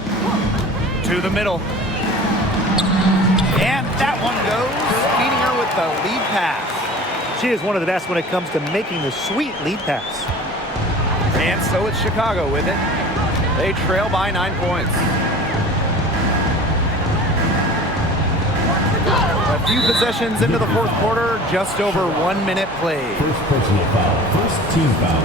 To the middle. And that one goes, feeding her with the lead pass. She is one of the best when it comes to making the sweet lead pass. And so it's Chicago with it. They trail by 9 points. A few possessions into the fourth quarter, just over 1 minute played. First personal foul. First team foul.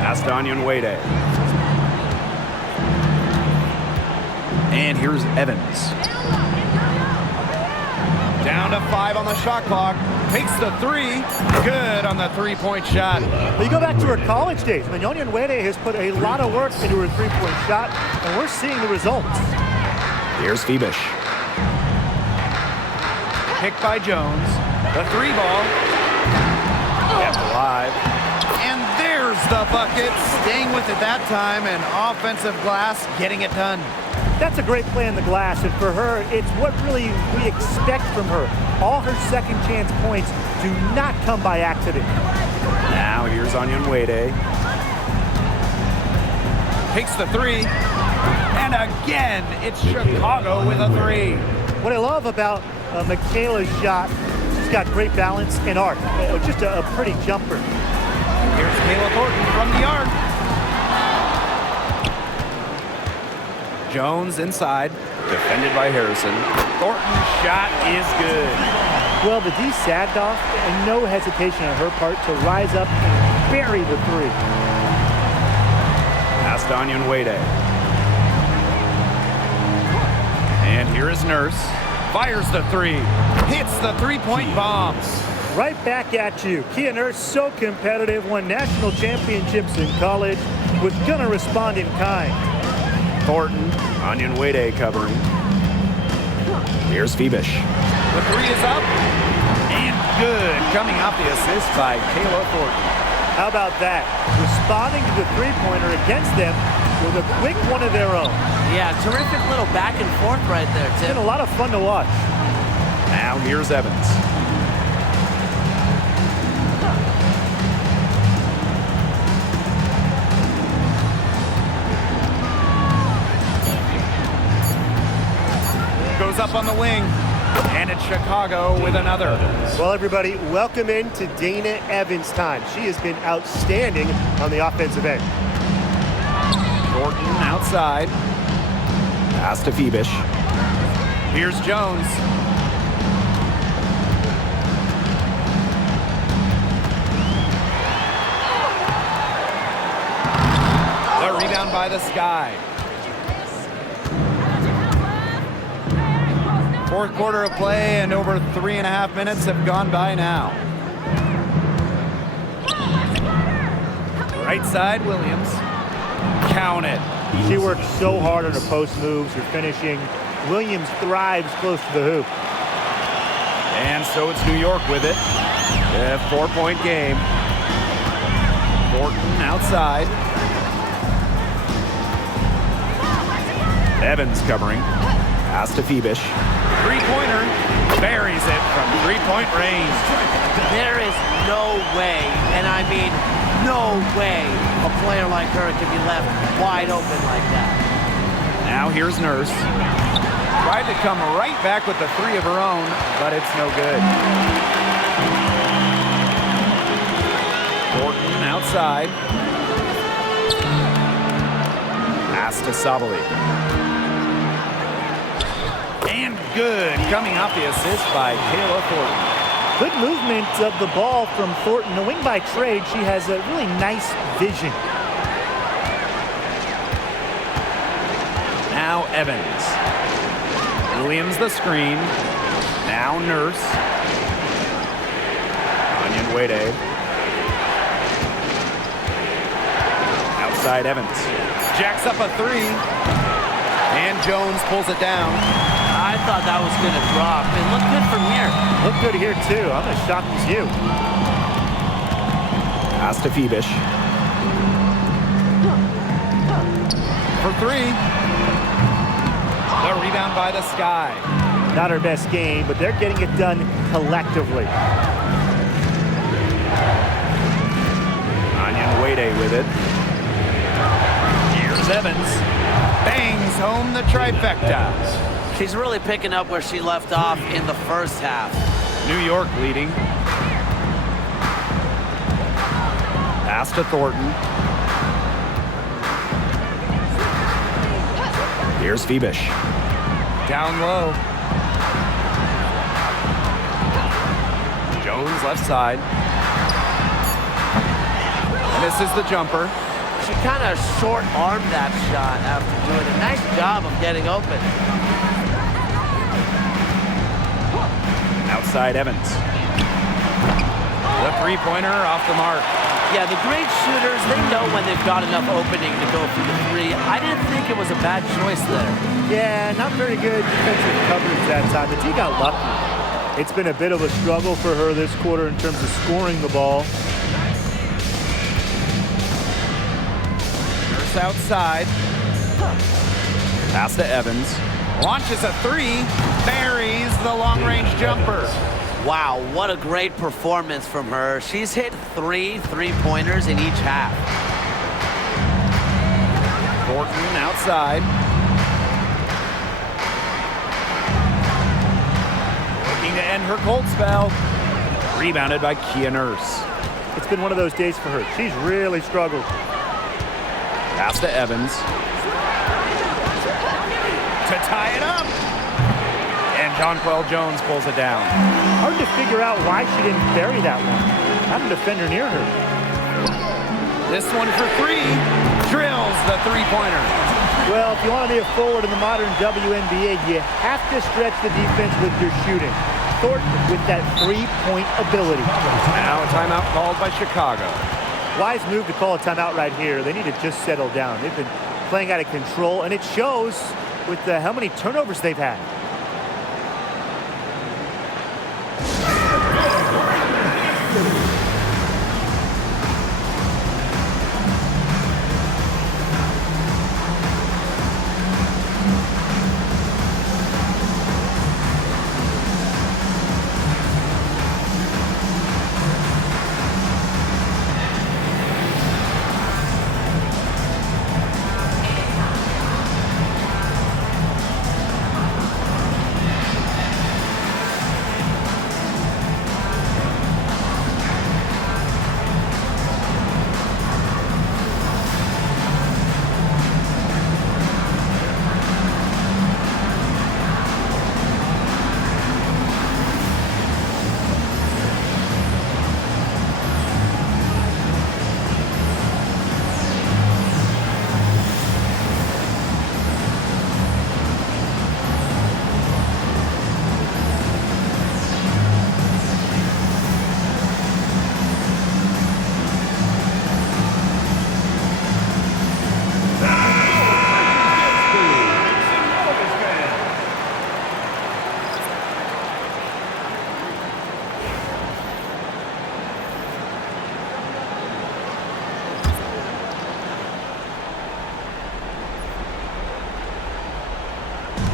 Pass to Wnba. And here's Evans. Down to 5 on the shot clock. Takes the three. Good on the three-point shot. Well, you go back to her college days. Wnba has put a lot of work into her three-point shot, and we're seeing the results. Here's Phoebish. Picked by Jones. The three ball. Kept alive. And there's the bucket. Staying with it that time, and offensive glass getting it done. That's a great play in the glass, and for her, it's what really we expect from her. All her second chance points do not come by accident. Now here's Wnba. Takes the three. And again, it's Chicago with a three. What I love about Michaela's shot, she's got great balance and arc. Just a pretty jumper. Here's Kayla Thornton from the arc. Jones inside, defended by Harrison. Thornton's shot is good. Well, the D sagged off, and no hesitation on her part to rise up and bury the three. Pass to Wnba. And here is Nurse. Fires the three. Hits the three-point bombs. Right back at you. Kia Nurse, so competitive, won national championships in college, was gonna respond in kind. Thornton, Wnba covering. Here's Phoebish. The three is up. And good. Coming off the assist by Kayla Thornton. How about that? Responding to the three-pointer against them with a quick one of their own. Yeah, terrific little back and forth right there, It's Tim. been a lot of fun to watch. Now here's Evans. Goes up on the wing, and it's Chicago with another. Well, everybody, welcome into Dana Evans' time. She has been outstanding on the offensive end. Thornton outside. Pass to Phoebish. Here's Jones. The rebound by the Sky. Fourth quarter of play, and over 3.5 minutes have gone by now. Right side, Williams. Count it. She works so hard on her post moves, her finishing. Williams thrives close to the hoop. And so it's New York with it. A 4-point game. Thornton outside. Evans covering. Pass to Phoebish. Three-pointer. Buries it from three-point range. There is no way, and I mean no way, a player like her can be left wide open like that. Now here's Nurse. Tried to come right back with the three of her own, but it's no good. Thornton outside. Pass to Sabali. And good, coming off the assist by Kayla Thornton. Good movement of the ball from Thornton. A wing by trade, she has a really nice vision. Now Evans. Williams the screen. Now Nurse. Wnba. Outside Evans. Jacks up a three. And Jones pulls it down. I thought that was going to drop. It looked good from here. Looked good here, too. I'm as shocked as you. Pass to Phoebish. For three. The rebound by the Sky. Not her best game, but they're getting it done collectively. Wnba with it. Here's Evans. Bangs home the trifecta. She's really picking up where she left off in the first half. New York leading. Pass to Thornton. Here's Phoebish. Down low. Jones left side. Misses the jumper. She kind of short-armed that shot after doing a nice job of getting open. Outside Evans. The three-pointer off the mark. Yeah, the great shooters, they know when they've got enough opening to go for the three. I didn't think it was a bad choice there. Yeah, not very good defensive coverage that time. The team got lucky. It's been a bit of a struggle for her this quarter in terms of scoring the ball. Nurse outside. Pass to Evans. Launches a three. Buries the long-range jumper. Wow, what a great performance from her. She's hit three-pointers in each half. Thornton outside. Looking to end her cold spell. Rebounded by Kia Nurse. It's been one of those days for her. She's really struggled. Pass to Evans. To tie it up. And Jonquel Jones pulls it down. Hard to figure out why she didn't bury that one. Not a defender near her. This one for three. Drills the three-pointer. Well, if you want to be a forward in the modern WNBA, you have to stretch the defense with your shooting. Thornton with that three-point ability. Now a timeout called by Chicago. Wise move to call a timeout right here. They need to just settle down. They've been playing out of control, and it shows with how many turnovers they've had.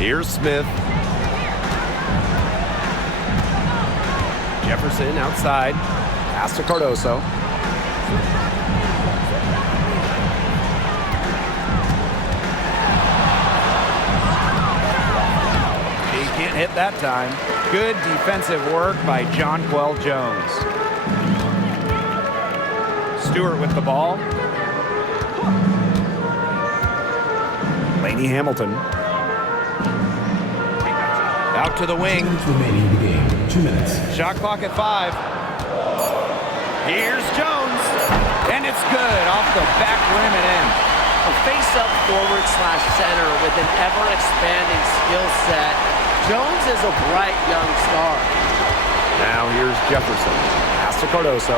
Here's Smith. Jefferson outside. Pass to Cardoso. He can't hit that time. Good defensive work by Jonquel Jones. Stewart with the ball. Laney Hamilton. Out to the wing. Remaining in the game, 2 minutes. Shot clock at 5. Here's Jones. And it's good off the back rim and in. A face-up forward/center with an ever-expanding skill set. Jones is a bright young star. Now here's Jefferson. Pass to Cardoso.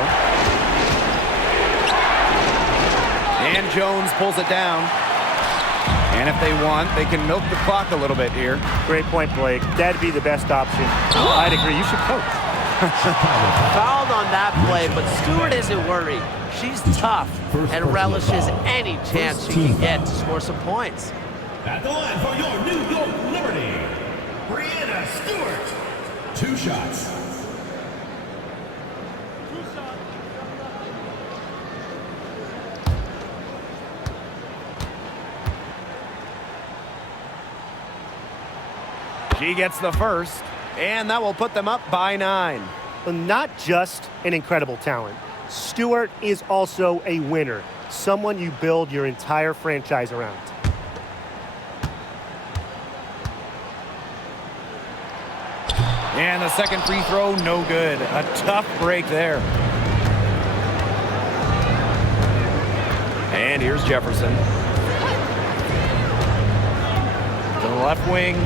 And Jones pulls it down. And if they want, they can milk the clock a little bit here. Great point, Blake. That'd be the best option. I'd agree. You should coach. Fouled on that play, but Stewart isn't worried. She's tough and relishes any chance she can get to score some points. At the line for your New York Liberty, Brianna Stewart. 2 shots. She gets the first, and that will put them up by 9. Not just an incredible talent. Stewart is also a winner. Someone you build your entire franchise around. And the second free throw, no good. A tough break there. And here's Jefferson. To the left wing.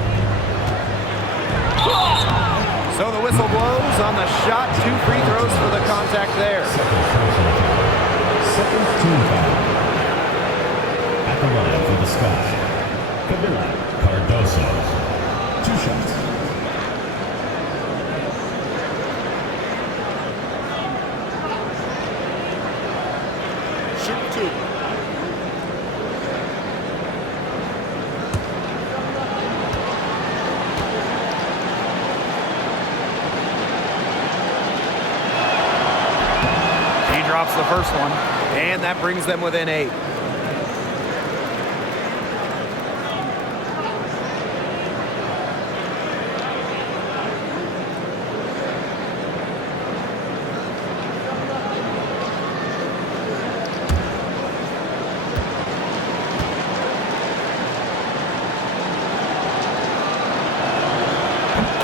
So the whistle blows on the shot. 2 free throws for the contact there. Second team foul. At the line for the Sky, Camila Cardoso. 2 shots. Shoot 2. Drops the first one, and that brings them within 8.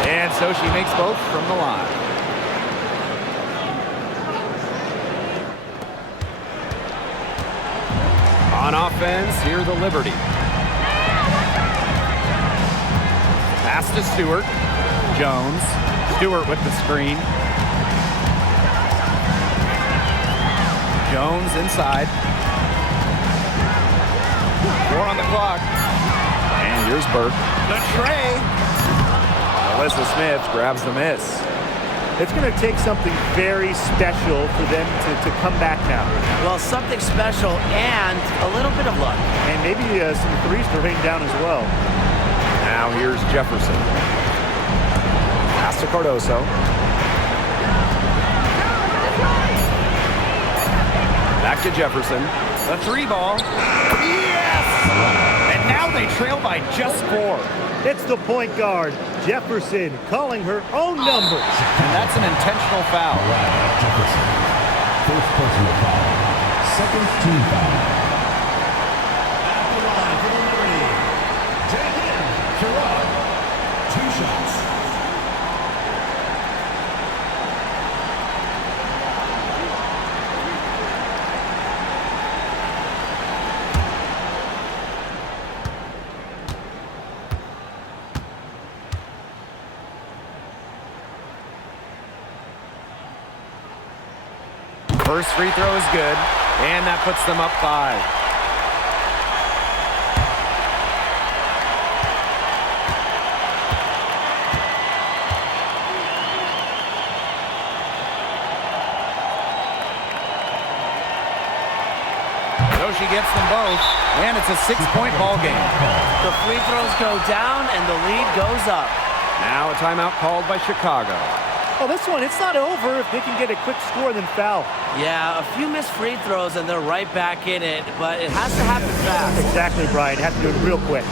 And so she makes both from the line. On offense, here the Liberty. Pass to Stewart. Jones. Stewart with the screen. Jones inside. 4 on the clock. And here's Burke. The tray. Alyssa Smith grabs the miss. It's going to take something very special for them to come back now. Well, something special and a little bit of luck. And maybe some threes to rain down as well. Now here's Jefferson. Pass to Cardoso. Back to Jefferson. The 3 ball. Yes! And now they trail by just 4. It's the point guard, Jefferson, calling her own number. And that's an intentional foul. Jefferson. First personal foul. Second team foul. At the line for the Liberty, Jalen Sherrod. 2 shots. First free throw is good, and that puts them up 5. So she gets them both, and it's a 6-point ball game. The free throws go down and the lead goes up. Now a timeout called by Chicago. Oh, this one, it's not over if they can get a quick score then foul. Yeah, a few missed free throws and they're right back in it, but it has to happen fast. Exactly, Brian. Have to do it real quick.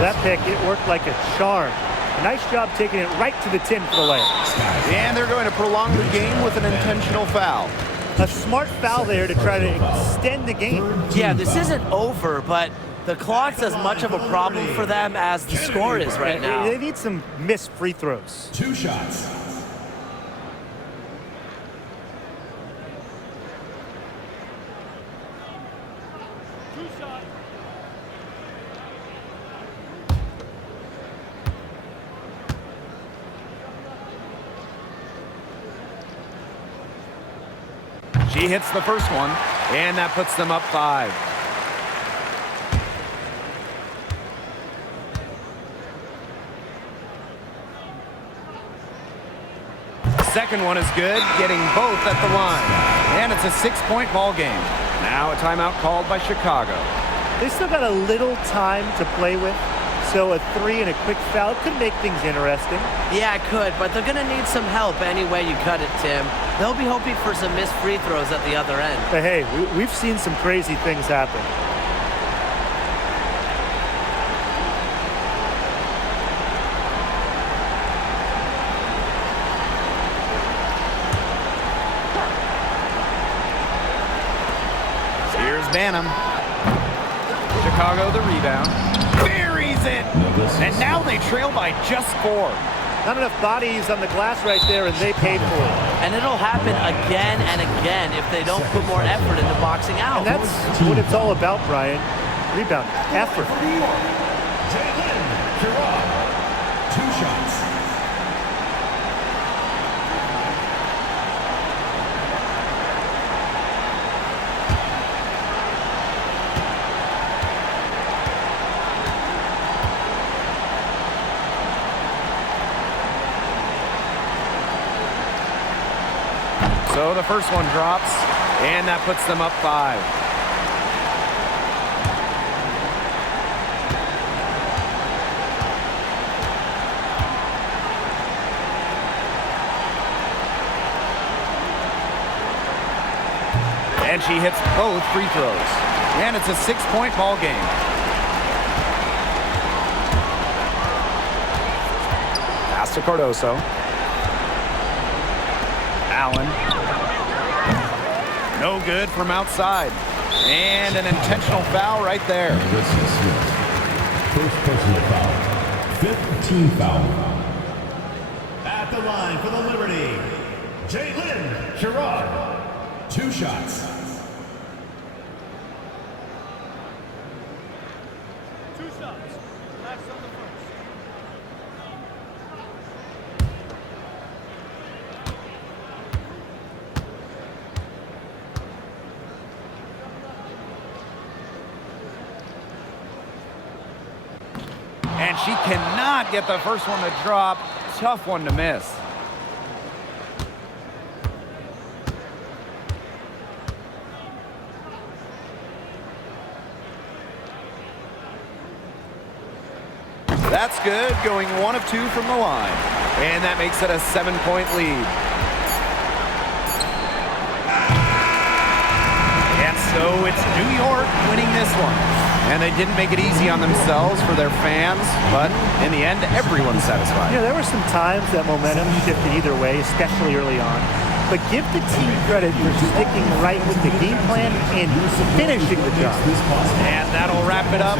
That pick, it worked like a charm. A nice job taking it right to the tin for the layup. And they're going to prolong the game with an intentional foul. A smart foul there to try to extend the game. Yeah, this isn't over, but the clock's as much of a problem for them as the score is right now. They need some missed free throws. 2 shots. She hits the first one, and that puts them up 5. Second one is good, getting both at the line. And it's a 6-point ball game. Now a timeout called by Chicago. They still got a little time to play with, so a 3 and a quick foul could make things interesting. Yeah, it could, but they're going to need some help any way you cut it, Tim. They'll be hoping for some missed free throws at the other end. But hey, we've seen some crazy things happen. Here's Banham. Chicago the rebound. Buries it! And now they trail by just 4. Not enough bodies on the glass right there, and they paid for it. And it'll happen again and again if they don't put more effort into boxing out. And that's what it's all about, Brian. Rebound, effort. Jalen Sherrod. 2 shots. So the first one drops, and that puts them up 5. And she hits both free throws. And it's a 6-point ball game. Pass to Cardoso. Allen. No good from outside. And an intentional foul right there. First personal foul. 5th team foul. At the line for the Liberty, Jalen Sherrod. 2 shots. And she cannot get the first one to drop. Tough one to miss. That's good, going 1 of 2 from the line. And that makes it a 7-point lead. And so it's New York winning this one. And they didn't make it easy on themselves for their fans, but in the end, everyone's satisfied. You know, there were some times that momentum shifted either way, especially early on. but give the team credit for sticking right with the game plan and finishing the job. And that'll wrap it up